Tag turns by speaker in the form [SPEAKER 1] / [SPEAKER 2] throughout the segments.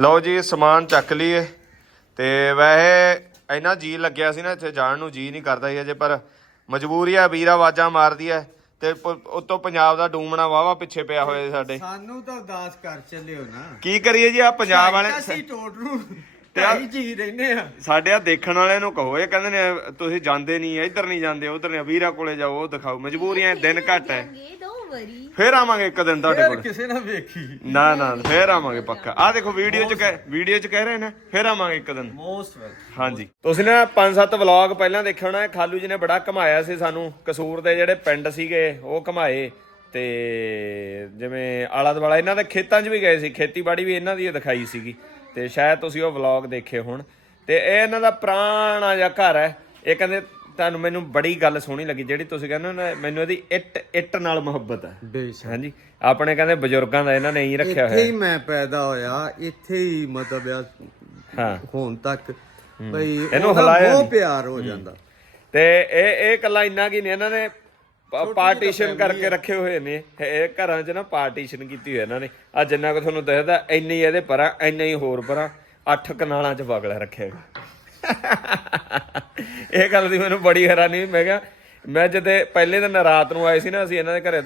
[SPEAKER 1] ਲਓ ਜੀ ਸਮਾਨ ਚੱਕ ਲਈਏ। ਤੇ ਵੈਸੇ ਇੰਨਾ ਜੀ ਲੱਗਿਆ ਸੀ ਨਾ ਇੱਥੇ ਜਾਣ ਨੂੰ ਜੀ ਨਹੀਂ ਕਰਦਾ ਸੀ ਅਜੇ ਪਰ ਮਜਬੂਰੀ ਆ ਵੀਰ ਆਵਾਜ਼ਾਂ ਮਾਰਦੀ ਐ। ਤੇ ਉੱਤੋਂ ਪੰਜਾਬ ਦਾ ਡੂਮਣਾ ਵਾਵਾ ਪਿੱਛੇ ਪਿਆ ਹੋਇਆ ਸਾਡੇ।
[SPEAKER 2] ਸਾਨੂੰ ਤਾਂ ਉਦਾਸ ਕਰ ਚੱਲਿਓ ਨਾ।
[SPEAKER 1] ਕੀ ਕਰੀਏ ਜੀ ਆ ਪੰਜਾਬ ਵਾਲੇ
[SPEAKER 2] ਅਸੀਂ ਟੋਟ ਨੂੰ
[SPEAKER 1] ਤੇ ਆ-
[SPEAKER 2] ਢਾਈ ਜੀ ਰਹਿੰਦੇ ਆ।
[SPEAKER 1] ਸਾਡੇ ਆ ਦੇਖਣ ਵਾਲਿਆਂ ਨੂੰ ਕਹੋ ਇਹ ਕਹਿੰਦੇ ਨੇ ਤੁਸੀਂ ਜਾਂਦੇ ਨਹੀਂ ਇੱਧਰ ਨਹੀਂ ਜਾਂਦੇ ਉਧਰ ਨਹੀਂ ਵੀਰਾ ਕੋਲੇ ਜਾਓ ਉਹ ਦਿਖਾਓ। ਮਜਬੂਰੀਆਂ ਦਿਨ ਘੱਟ
[SPEAKER 3] ਦੋ ਵਰੀ।
[SPEAKER 1] ਫੇਰ ਆਵਾਂਗੇ ਇੱਕ ਦਿਨ ਤੁਹਾਡੇ
[SPEAKER 2] ਯਾਰ
[SPEAKER 1] ਕੋਲ।
[SPEAKER 2] ਕਿਸੇ ਨਾ ਵੇਖੀ।
[SPEAKER 1] ਨਾ ਨਾ ਫੇਰ ਆਵਾਂਗੇ ਪੱਕਾ। ਆ ਦੇਖੋ ਵੀਡੀਓ ਚ ਕਹਿ ਵੀਡੀਓ ਚ ਕਹਿ ਰਹੇ ਨੇ ਫੇਰ ਆਵਾਂਗੇ ਇੱਕ ਦਿਨ।
[SPEAKER 2] ਮੋਸਟ ਵੈਲ
[SPEAKER 1] ਹਾਂਜੀ। ਤੁਸੀਂ ਨਾ ਪੰਜ ਸੱਤ ਵਲੌਗ ਪਹਿਲਾਂ ਦੇਖੇ ਹੋਣਾ ਖਾਲੂ ਜੀ ਨੇ ਬੜਾ ਘਮਾਇਆ ਸੀ ਸਾਨੂੰ। ਕਸੂਰ ਦੇ ਜਿਹੜੇ ਪਿੰਡ ਸੀਗੇ ਉਹ ਘਮਾਏ। ਤੇ ਜਿਵੇਂ ਆਲਾ ਦੁਆਲਾ ਇਹਨਾਂ ਦੇ ਖੇਤਾਂ 'ਚ ਵੀ ਗਏ ਸੀ। ਖੇਤੀਬਾੜੀ ਵੀ ਇਹਨਾਂ ਦੀ ਹੀ ਦਿਖਾਈ ਸੀਗੀ। ਤੇ ਸ਼ਾਇਦ ਤੁਸੀਂ ਉਹ ਵਲੌਗ ਦੇਖੇ ਹੋਣ। ਤੇ ਇਹ ਇਹਨਾਂ ਦਾ ਪੁਰਾਣਾ ਜਿਹਾ ਘਰ ਹੈ। ਇਹ ਕਹਿੰਦੇ ਤੁਹਾਨੂੰ ਮੈਨੂੰ ਬੜੀ ਗੱਲ ਸੋਹਣੀ ਲੱਗੀ ਜਿਹੜੀ ਤੁਸੀਂ ਕਹਿੰਦੇ ਹੋ ਨਾ ਮੈਨੂੰ ਇਹਦੀ ਇੱਟ ਇੱਟ ਨਾਲ ਮੁਹੱਬਤ ਹੈ।
[SPEAKER 2] ਬੇਸ਼ੱਕ।
[SPEAKER 1] ਹਾਂਜੀ ਆਪਣੇ ਕਹਿੰਦੇ ਬਜ਼ੁਰਗਾਂ ਦਾ ਇਹਨਾਂ ਨੇ ਇਹੀ ਰੱਖਿਆ
[SPEAKER 2] ਇੱਥੇ
[SPEAKER 1] ਹੋਇਆ।
[SPEAKER 2] ਹੀ ਮੈਂ ਪੈਦਾ ਹੋਇਆ ਇੱਥੇ ਹੀ ਮਤਲਬ ਆ
[SPEAKER 1] ਹਾਂ।
[SPEAKER 2] ਹੁਣ ਤੱਕ। ਬਈ
[SPEAKER 1] ਇਹਨੂੰ ਹਿਲਾਇਆ ਨਹੀਂ।
[SPEAKER 2] ਪਿਆਰ ਹੋ ਜਾਂਦਾ।
[SPEAKER 1] ਤੇ ਇਹ ਇਹ ਕੱਲਾ ਇੰਨਾ ਕੀ ਨਹੀਂ ਇਹਨਾਂ ਨੇ ਪਾਰਟੀਸ਼ਨ ਕਰਕੇ ਰੱਖੇ ਹੋਏ ਨੇ। ਇਹ ਘਰਾਂ 'ਚ ਨਾ ਪਾਰਟੀਸ਼ਨ ਕੀਤੀ ਹੋਈ ਇਹਨਾਂ ਨੇ। ਆ ਜਿੰਨਾ ਕੁ ਤੁਹਾਨੂੰ ਦਿਖਦਾ ਇੰਨੀ ਇਹਦੇ ਪਰਾਂ ਇੰਨਾ ਹੀ ਹੋਰ ਪਰਾਂ ਅੱਠ ਕਨਾਲਾਂ 'ਚ ਬਗਲਾ ਰੱਖਿਆ ਹੈਗਾ ਇਹ ਗੱਲ ਦੀ ਮੈਨੂੰ ਬੜੀ ਹੈਰਾਨੀ। ਮੈਂ ਕਿਹਾ ਮੈਂ ਜਦੇ ਪਹਿਲੇ ਦਿਨ ਰਾਤ ਨੂੰ ਆਏ ਸੀ ਨਾ ਅਸੀਂ ਇਹਨਾਂ ਦੇ ਘਰੇ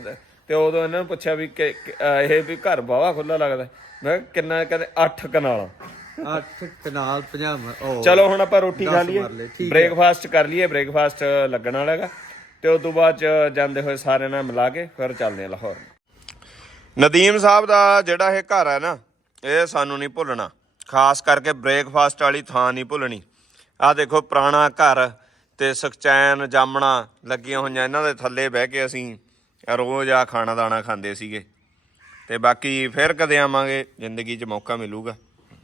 [SPEAKER 1] ਤੇ ਉਦੋਂ ਇਹਨਾਂ ਨੂੰ ਪੁੱਛਿਆ ਵੀ ਕਿ ਕਿ, ਅਹ, ਇਹ ਵੀ ਘਰ ਬਾਵਾ ਖੁੱਲਾ ਲੱਗਦਾ। ਮੈਂ ਕਿਹਾ ਕਿੰਨਾ ਕਹਿੰਦੇ ਅੱਠ ਕਨਾਲਾਂ।
[SPEAKER 2] ਅੱਠ ਕਨਾਲ 50 ਉਹ
[SPEAKER 1] ਚਲੋ ਹੁਣ ਆਪਾਂ ਰੋਟੀ ਖਾ
[SPEAKER 2] ਦਸ
[SPEAKER 1] ਲਈਏ।
[SPEAKER 2] ਮਰਲੇ, ਠੀਕ ਹੈ।
[SPEAKER 1] ਬ੍ਰੇਕਫਾਸਟ ਕਰ ਲਈਏ ਬ੍ਰੇਕਫਾਸਟ ਲੱਗਣ ਵਾਲਾ ਹੈਗਾ। ਤੇ ਉਸ ਤੋਂ ਬਾਅਦ ਚ ਜਾਂਦੇ ਹੋਏ ਸਾਰਿਆਂ ਨਾਲ ਮਿਲਾ ਕੇ ਫਿਰ ਚੱਲਦੇ ਆ ਲਾਹੌਰ। ਨਦੀਮ ਸਾਹਿਬ ਦਾ ਜਿਹੜਾ ਇਹ ਘਰ ਹੈ ਨਾ ਇਹ ਸਾਨੂੰ ਨਹੀਂ ਭੁੱਲਣਾ। ਖਾਸ ਕਰਕੇ ਬ੍ਰੇਕਫਾਸਟ ਵਾਲੀ ਥਾਂ ਨਹੀਂ ਭੁੱਲਣੀ। ਆ ਦੇਖੋ ਪੁਰਾਣਾ ਘਰ ਤੇ ਸਕਚੈਨ ਜਾਮਣਾ ਲੱਗੀਆਂ ਹੋਈਆਂ ਇਹਨਾਂ ਦੇ ਥੱਲੇ ਬਹਿ ਕੇ ਅਸੀਂ ਰੋਜ਼ ਆ ਖਾਣਾ ਦਾਣਾ ਖਾਂਦੇ ਸੀਗੇ। ਤੇ ਬਾਕੀ ਫਿਰ ਕਦੇ ਆਵਾਂਗੇ ਜ਼ਿੰਦਗੀ 'ਚ ਮੌਕਾ ਮਿਲੂਗਾ।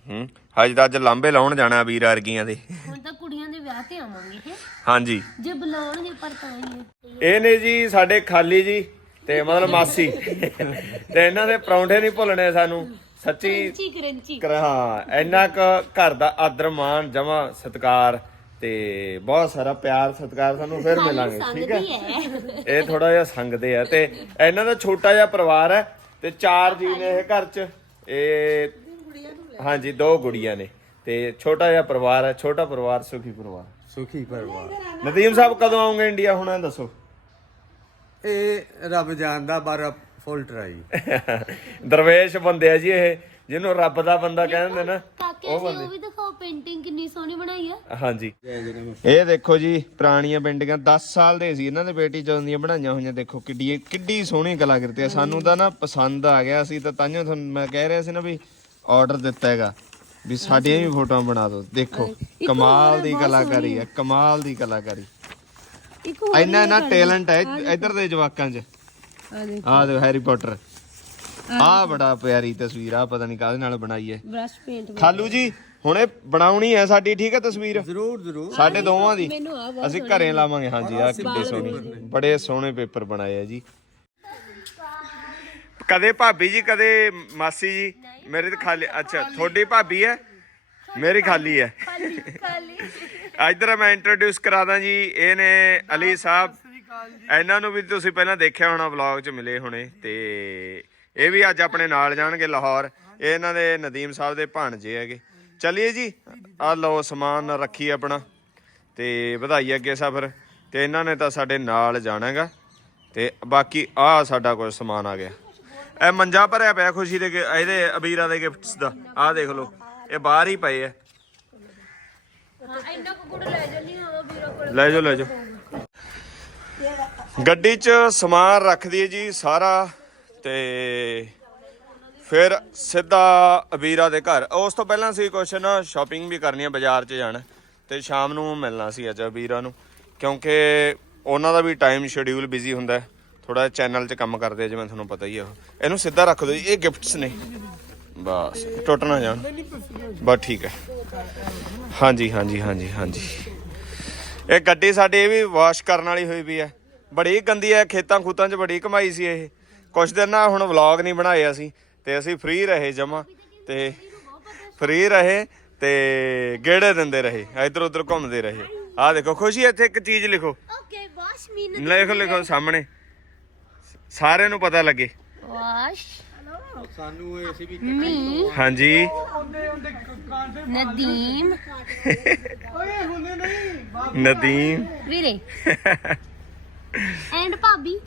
[SPEAKER 1] ਹੂੰ ਹਜੇ ਤਾਂ ਅੱਜ ਲਾਂਬੇ ਲਾਉਣ ਜਾਣਾ ਵੀਰ ਅਰਗੀਆਂ ਦੇ।
[SPEAKER 3] ਹੁਣ ਤਾਂ ਕੁੜੀਆਂ ਦੇ ਵਿਆਹ ਤੇ ਆਵਾਂਗੇ।
[SPEAKER 1] ਹਾਂਜੀ।
[SPEAKER 3] ਜੇ ਬੁਲਾਉਣਗੇ ਪਰ ਤਾਂ ਹੈ।
[SPEAKER 1] ਇਹ ਨੇ ਜੀ ਸਾਡੇ ਖਾਲੀ ਜੀ ਤੇ ਮਤਲਬ ਮਾਸੀ। ਤੇ ਇਹਨਾਂ ਦੇ ਪਰੌਂਠੇ ਨਹੀਂ ਭੁੱਲਣੇ ਸਾਨੂੰ। ਸੱਚੀ
[SPEAKER 3] ਕਰੰਚੀ ਕਰੰਚੀ।
[SPEAKER 1] ਕਰ ਹਾਂ ਇੰਨਾ ਕੁ ਘਰ ਦਾ ਆਦਰ ਮਾਣ ਜਮਾ ਸਤਕਾਰ ਤੇ ਬਹੁਤ ਸਾਰਾ ਪਿਆਰ ਸਤਕਾਰ ਸਾਨੂੰ ਫਿਰ ਮਿਲਾਂਗੇ ਠੀਕ ਹੈ?
[SPEAKER 3] ਹੈ।
[SPEAKER 1] ਇਹ ਥੋੜਾ ਜਿਹਾ ਸੰਗਦੇ ਆ ਤੇ ਇਹਨਾਂ ਦਾ ਛੋਟਾ ਜਿਹਾ ਪਰਿਵਾਰ ਹੈ ਤੇ ਚਾਰ ਜੀ ਨੇ ਇਹ ਘਰ 'ਚ ਇਹ ਹਾਂਜੀ ਦੋ ਗੁੜੀਆਂ ਨੇ ਤੇ ਛੋਟਾ ਜਿਹਾ ਪਰਿਵਾਰ ਹੈ ਛੋਟਾ ਪਰਿਵਾਰ ਸੁਖੀ ਪਰਿਵਾਰ।
[SPEAKER 2] ਸੁਖੀ ਪਰਿਵਾਰ।
[SPEAKER 1] ਨਦੀਮ ਸਾਹਿਬ ਕਦੋਂ ਆਉਂਗੇ ਇੰਡੀਆ ਹੁਣ ਇਹ ਦੱਸੋ?
[SPEAKER 2] ਇਹ ਰੱਬ ਜਾਣਦਾ ਪਰ ਫੁੱਲ ਟਰਾਈ
[SPEAKER 1] ਦਰਵੇਸ਼ ਬੰਦੇ ਆ ਜੀ ਇਹ ਜਿਹਨੂੰ ਰੱਬ ਦਾ ਬੰਦਾ ਕਹਿੰਦੇ ਨਾ
[SPEAKER 3] ਕਾਕੇ ਜੀ ਉਹ ਵੀ ਦਿਖਾਓ ਪੇਂਟਿੰਗ ਕਿੰਨੀ ਸੋਹਣੀ ਬਣਾਈ ਆ।
[SPEAKER 1] ਹਾਂਜੀ। ਇਹ ਦੇਖੋ ਜੀ ਪੁਰਾਣੀਆਂ ਬਿਲਡਿੰਗਾਂ 10 ਸਾਲ ਦੇ ਸੀ ਇਹਨਾਂ ਦੇ ਬੇਟੀ ਜਦੋਂ ਦੀਆਂ ਬਣਾਈਆਂ ਹੋਈਆਂ ਦੇਖੋ ਕਿੱਡੀ ਕਿੱਡੀ ਸੋਹਣੀ ਕਲਾਕ੍ਰਿਤੀ ਹੈ। ਸਾਨੂੰ ਤਾਂ ਨਾ ਪਸੰਦ ਆ ਗਿਆ ਸੀ ਤਾਂ ਤਾਂਹੀਓ ਤੁਹਾਨੂੰ ਮੈਂ ਕਹਿ ਰਿਹਾ ਸੀ ਨਾ ਵੀ ਆਰਡਰ ਦਿੱਤਾ ਹੈਗਾ। ਵੀ ਸਾਡੀਆਂ ਵੀ ਫੋਟੋਆਂ ਬਣਾ ਦਿਓ। ਦੇਖੋ ਕਮਾਲ ਦੀ ਕਲਾਕਾਰੀ ਹੈ ਕਮਾਲ ਦੀ ਕਲਾਕਾਰੀ।
[SPEAKER 3] ਇੱਕ
[SPEAKER 1] ਇੰਨਾ ਨਾ ਟੈਲੈਂਟ ਹੈ ਇੱਧਰ ਦੇ ਜਵਾਕਾਂ 'ਚ। ਆਹ ਦੇਖੋ। ਹੈਰੀ ਪੋਟਰ ਆਹ ਬੜਾ ਪਿਆਰੀ ਤਸਵੀਰ ਆ ਪਤਾ ਨਹੀਂ ਕਾਹਦੇ ਨਾਲ ਬਣਾਈ ਹੈ।
[SPEAKER 3] ਬ੍ਰਸ਼ ਪੇਂਟ
[SPEAKER 1] ਖਾਲੂ ਜੀ ਹੁਣ ਬਣਾਉਣੀ ਹੈ ਸਾਡੀ ਠੀਕ ਹੈ ਤਸਵੀਰ?
[SPEAKER 2] ਜ਼ਰੂਰ ਜ਼ਰੂਰ।
[SPEAKER 1] ਸਾਡੇ ਦੋਵਾਂ ਦੀ।
[SPEAKER 3] ਆ
[SPEAKER 1] ਅਸੀਂ ਘਰੇ ਲਾਵਾਂਗੇ ਹਾਂਜੀ ਆ ਕਿੱਡੇ ਸੋਹਣੇ। ਬੜੇ ਸੋਹਣੇ ਪੇਪਰ ਬਣਾਏ ਆ ਜੀ। ਕਦੇ ਭਾਬੀ ਜੀ ਕਦੇ ਮਾਸੀ ਜੀ ਮੇਰੇ ਤੇ ਖਾਲੀ ਅੱਛਾ ਤੁਹਾਡੀ ਭਾਬੀ ਹੈ ਮੇਰੀ ਖਾਲੀ ਹੈ।
[SPEAKER 3] ਖਾਲੀ ਖਾਲੀ।
[SPEAKER 1] ਇਧਰ ਮੈਂ ਇੰਟਰੋਡਿਊਸ ਕਰਾਦਾ ਜੀ ਇਹ ਨੇ ਅਲੀ ਸਾਹਿਬ ਇਹਨਾਂ ਨੂੰ ਵੀ ਤੁਸੀਂ ਪਹਿਲਾਂ ਦੇਖਿਆ ਹੋਣਾ ਵਲੌਗ 'ਚ ਮਿਲੇ ਹੋਣੇ ਤੇ ਇਹ ਵੀ ਅੱਜ ਆਪਣੇ ਨਾਲ ਜਾਣਗੇ ਲਾਹੌਰ। ਇਹ ਇਹਨਾਂ ਦੇ ਨਦੀਮ ਸਾਹਿਬ ਦੇ ਭਾਣਜੇ ਹੈਗੇ। ਚਲਿਏ ਜੀ ਆ ਲਓ ਸਮਾਨ ਰੱਖੀ ਆਪਣਾ ਤੇ ਵਧਾਈ ਅੱਗੇ ਸਫਰ। ਤੇ ਇਹਨਾਂ ਨੇ ਤਾਂ ਸਾਡੇ ਨਾਲ ਜਾਣਾਗਾ। ਤੇ ਬਾਕੀ ਆ ਸਾਡਾ ਕੁਝ ਸਮਾਨ ਆ ਗਿਆ। ਇਹ ਮੰਜਾ ਭਰਿਆ ਪਿਆ ਖੁਸ਼ੀ ਦੇ ਇਹਦੇ ਅਬੀਰਾ ਦੇ ਗਿਫਟਸ ਦਾ। ਆਹ ਦੇਖ ਲਓ ਇਹ ਬਾਹਰ ਹੀ ਪਏ ਆ।
[SPEAKER 3] ਹਾਂ ਇੰਨਾ ਕੁ ਗੁੜ ਲੈ ਜੰਨੀ ਉਹਦਾ ਵੀਰੋ ਕੋਲ।
[SPEAKER 1] ਲੈ ਜਾਓ ਲੈ ਜਾਓ। ਗੱਡੀ 'ਚ ਸਮਾਨ ਰੱਖਦੀ ਦਈਏ ਜੀ ਸਾਰਾ ਤੇ ਫਿਰ ਸਿੱਧਾ ਅਬੀਰਾ ਦੇ ਘਰ। ਉਸ ਤੋਂ ਪਹਿਲਾਂ ਸੀ ਕੁਛ ਨਾ ਸ਼ਾਪਿੰਗ ਵੀ ਕਰਨੀ ਹੈ ਬਾਜ਼ਾਰ 'ਚ ਜਾਣਾ। ਤੇ ਸ਼ਾਮ ਨੂੰ ਮਿਲਣਾ ਸੀ ਅੱਜ ਅਬੀਰਾ ਨੂੰ, ਕਿਉਂਕਿ ਉਹਨਾਂ ਦਾ ਵੀ ਟਾਈਮ ਸ਼ਡਿਊਲ ਬਿਜ਼ੀ ਹੁੰਦਾ ਹੈ। ਥੋੜਾ ਚੈਨਲ 'ਚ ਕੰਮ ਕਰਦੇ ਜਿਵੇਂ ਤੁਹਾਨੂੰ ਪਤਾ ਹੀ ਆ ਇਹਨੂੰ ਸਿੱਧਾ ਰੱਖ ਦਿਓ ਜੀ, ਇਹ ਗਿਫਟਸ ਨੇ। ਬਸ, ਟੁੱਟ ਨਾ ਜਾਣ। ਬਸ ਠੀਕ ਹੈ। ਹਾਂਜੀ ਹਾਂਜੀ ਹਾਂਜੀ ਹਾਂਜੀ। ਇਹ ਗੱਡੀ ਸਾਡੀ ਇਹ ਵੀ ਵਾਸ਼ ਕਰਨ ਵਾਲੀ ਹੋਈ ਵੀ ਹੈ। ਬੜੀ ਗੰਦੀ ਹੈ ਖੇਤਾਂ ਖੂਤਾਂ 'ਚ ਬੜੀ ਕਮਾਈ ਸੀ ਇਹ। ਕੁਛ ਦਿਨ ਨਾ ਹੁਣ ਵਲੌਗ ਨਹੀਂ ਬਣਾਏ ਅਸੀਂ ਤੇ ਅਸੀਂ ਫ੍ਰੀ ਰਹੇ ਜਮਾ ਤੇ ਫ੍ਰੀ ਰਹੇ ਤੇ ਗੇੜੇ ਦਿੰਦੇ ਰਹੇ ਇੱਧਰ ਉੱਧਰ ਘੁੰਮਦੇ ਰਹੇ। ਆਹ ਦੇਖੋ ਖੁਸ਼ੀ ਇੱਥੇ ਇੱਕ ਚੀਜ਼ ਲਿਖੋ।
[SPEAKER 3] ਓਕੇ ਵਾਸ਼ ਮੀਨ
[SPEAKER 1] ਲਿਖੋ ਲਿਖੋ ਸਾਹਮਣੇ। ਸਾਰਿਆਂ ਨੂੰ ਪਤਾ ਲੱਗੇ।
[SPEAKER 3] ਵਾਸ਼
[SPEAKER 2] ਸਾਨੂੰ ਇਹ ਸੀ ਵੀ
[SPEAKER 3] ਮੀ
[SPEAKER 1] ਹਾਂਜੀ।
[SPEAKER 2] ਹੁੰਦੇ ਹੁੰਦੇ
[SPEAKER 3] ਨਦੀਮ
[SPEAKER 1] ਨਦੀਮ।
[SPEAKER 3] ਵੀਰੇ। ਐਂਡ ਭਾਬੀ।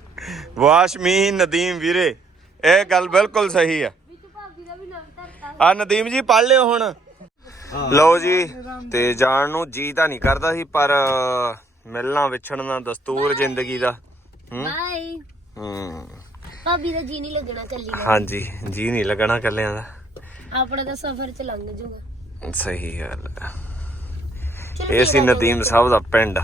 [SPEAKER 1] ਵਾਸ਼ਮੀ ਨਦੀਮ ਵੀਰੇ ਇਹ ਗੱਲ ਬਿਲਕੁਲ ਸਹੀ ਆ।
[SPEAKER 3] ਵਿੱਚ ਭਾਬੀ ਦਾ ਵੀ ਨਾਮ ਧਰਤਾ।
[SPEAKER 1] ਆ ਨਦੀਮ ਜੀ ਪੜ ਲਿਓ ਹੁਣ। ਲਓ ਜੀ ਤੇ ਜਾਣ ਨੂੰ ਜੀ ਤਾਂ ਨਹੀਂ ਕਰਦਾ ਸੀ ਪਰ ਮਿਲਣਾ ਵਿਛੜਨਾ ਦਸਤੂਰ ਜ਼ਿੰਦਗੀ ਦਾ। ਹੂੰ?
[SPEAKER 3] ਬਾਏ
[SPEAKER 1] ਹੂੰ।
[SPEAKER 3] ਭਾਬੀ ਦਾ ਜੀ ਨਹੀਂ ਲੱਗਣਾ ਚੱਲੀ
[SPEAKER 1] ਹਾਂਜੀ ਜੀ ਨਹੀਂ ਲੱਗਣਾ ਕੱਲਿਆਂ ਦਾ।
[SPEAKER 3] ਆਪਣਾ ਤਾਂ ਸਫ਼ਰ ਚ ਲੰਘ ਜੂਗਾ।
[SPEAKER 1] ਸਹੀ ਗੱਲ ਆ।
[SPEAKER 3] ਚਲੋ
[SPEAKER 1] ਇਹ ਸੀ ਨਦੀਮ ਸਾਹਿਬ ਦਾ ਪਿੰਡ।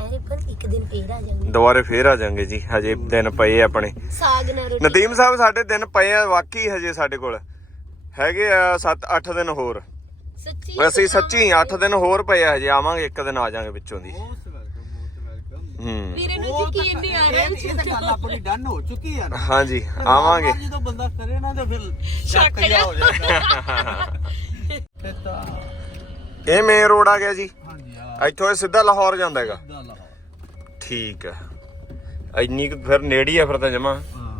[SPEAKER 3] ਅਰੇ ਪਰ ਇੱਕ ਦਿਨ ਫੇਰ ਆ ਜਾਵਾਂਗੇ।
[SPEAKER 1] ਦੁਬਾਰੇ ਫੇਰ ਆ ਜਾਾਂਗੇ ਜੀ ਹਜੇ ਦਿਨ ਪਏ ਆ ਆਪਣੇ।
[SPEAKER 3] ਸਾਗ ਨਾਲ ਰੋਟੀ
[SPEAKER 1] ਨਦੀਮ ਸਾਹਿਬ ਸਾਡੇ ਦਿਨ ਪਏ ਆ ਵਾਕਈ ਹਜੇ ਸਾਡੇ ਕੋਲ। ਹੈਗੇ ਆ 7-8 ਦਿਨ ਹੋਰ।
[SPEAKER 3] ਸੱਚੀ?
[SPEAKER 1] ਅਸੀਂ ਸੱਚੀ 8 ਦਿਨ ਹੋਰ ਪਏ ਆ ਹਜੇ ਆਵਾਂਗੇ ਇੱਕ ਦਿਨ ਆ ਜਾਾਂਗੇ ਵਿੱਚੋਂ ਦੀ। ਹੂੰ।
[SPEAKER 3] ਵੀਰੇ ਨੂੰ ਯਕੀਨ ਨਹੀਂ ਆ ਰਿਹਾ
[SPEAKER 2] ਇਹ ਤਾਂ ਗੱਲ ਆਪਣੀ ਡਨ ਹੋ ਚੁੱਕੀ ਆ ਨਾ।
[SPEAKER 1] ਹਾਂਜੀ ਆਵਾਂਗੇ
[SPEAKER 2] ਬਾਰ-ਬਾਰ ਜਦੋਂ ਬੰਦਾ ਕਰੇ ਨਾ ਤੇ ਫਿਰ ਸ਼ੱਕ ਜਿਹਾ ਹੋ ਜਾਂਦਾ। ਫਿਰ ਤਾਂ
[SPEAKER 1] ਇਹ ਮੇਨ ਰੋਡ ਆ ਗਿਆ ਜੀ।
[SPEAKER 2] ਹਾਂਜੀ।
[SPEAKER 1] ਇੱਥੋਂ ਇਹ ਸਿੱਧਾ ਲਾਹੌਰ ਜਾਂਦਾ ਹੈਗਾ।
[SPEAKER 2] ਲਾਹੌਰ।
[SPEAKER 1] ਠੀਕ ਆ ਇੰਨੀ ਕੁ ਫਿਰ ਨੇੜੇ ਹੀ ਆ ਫਿਰ ਤਾਂ ਜਮਾ।
[SPEAKER 2] ਹਾਂ।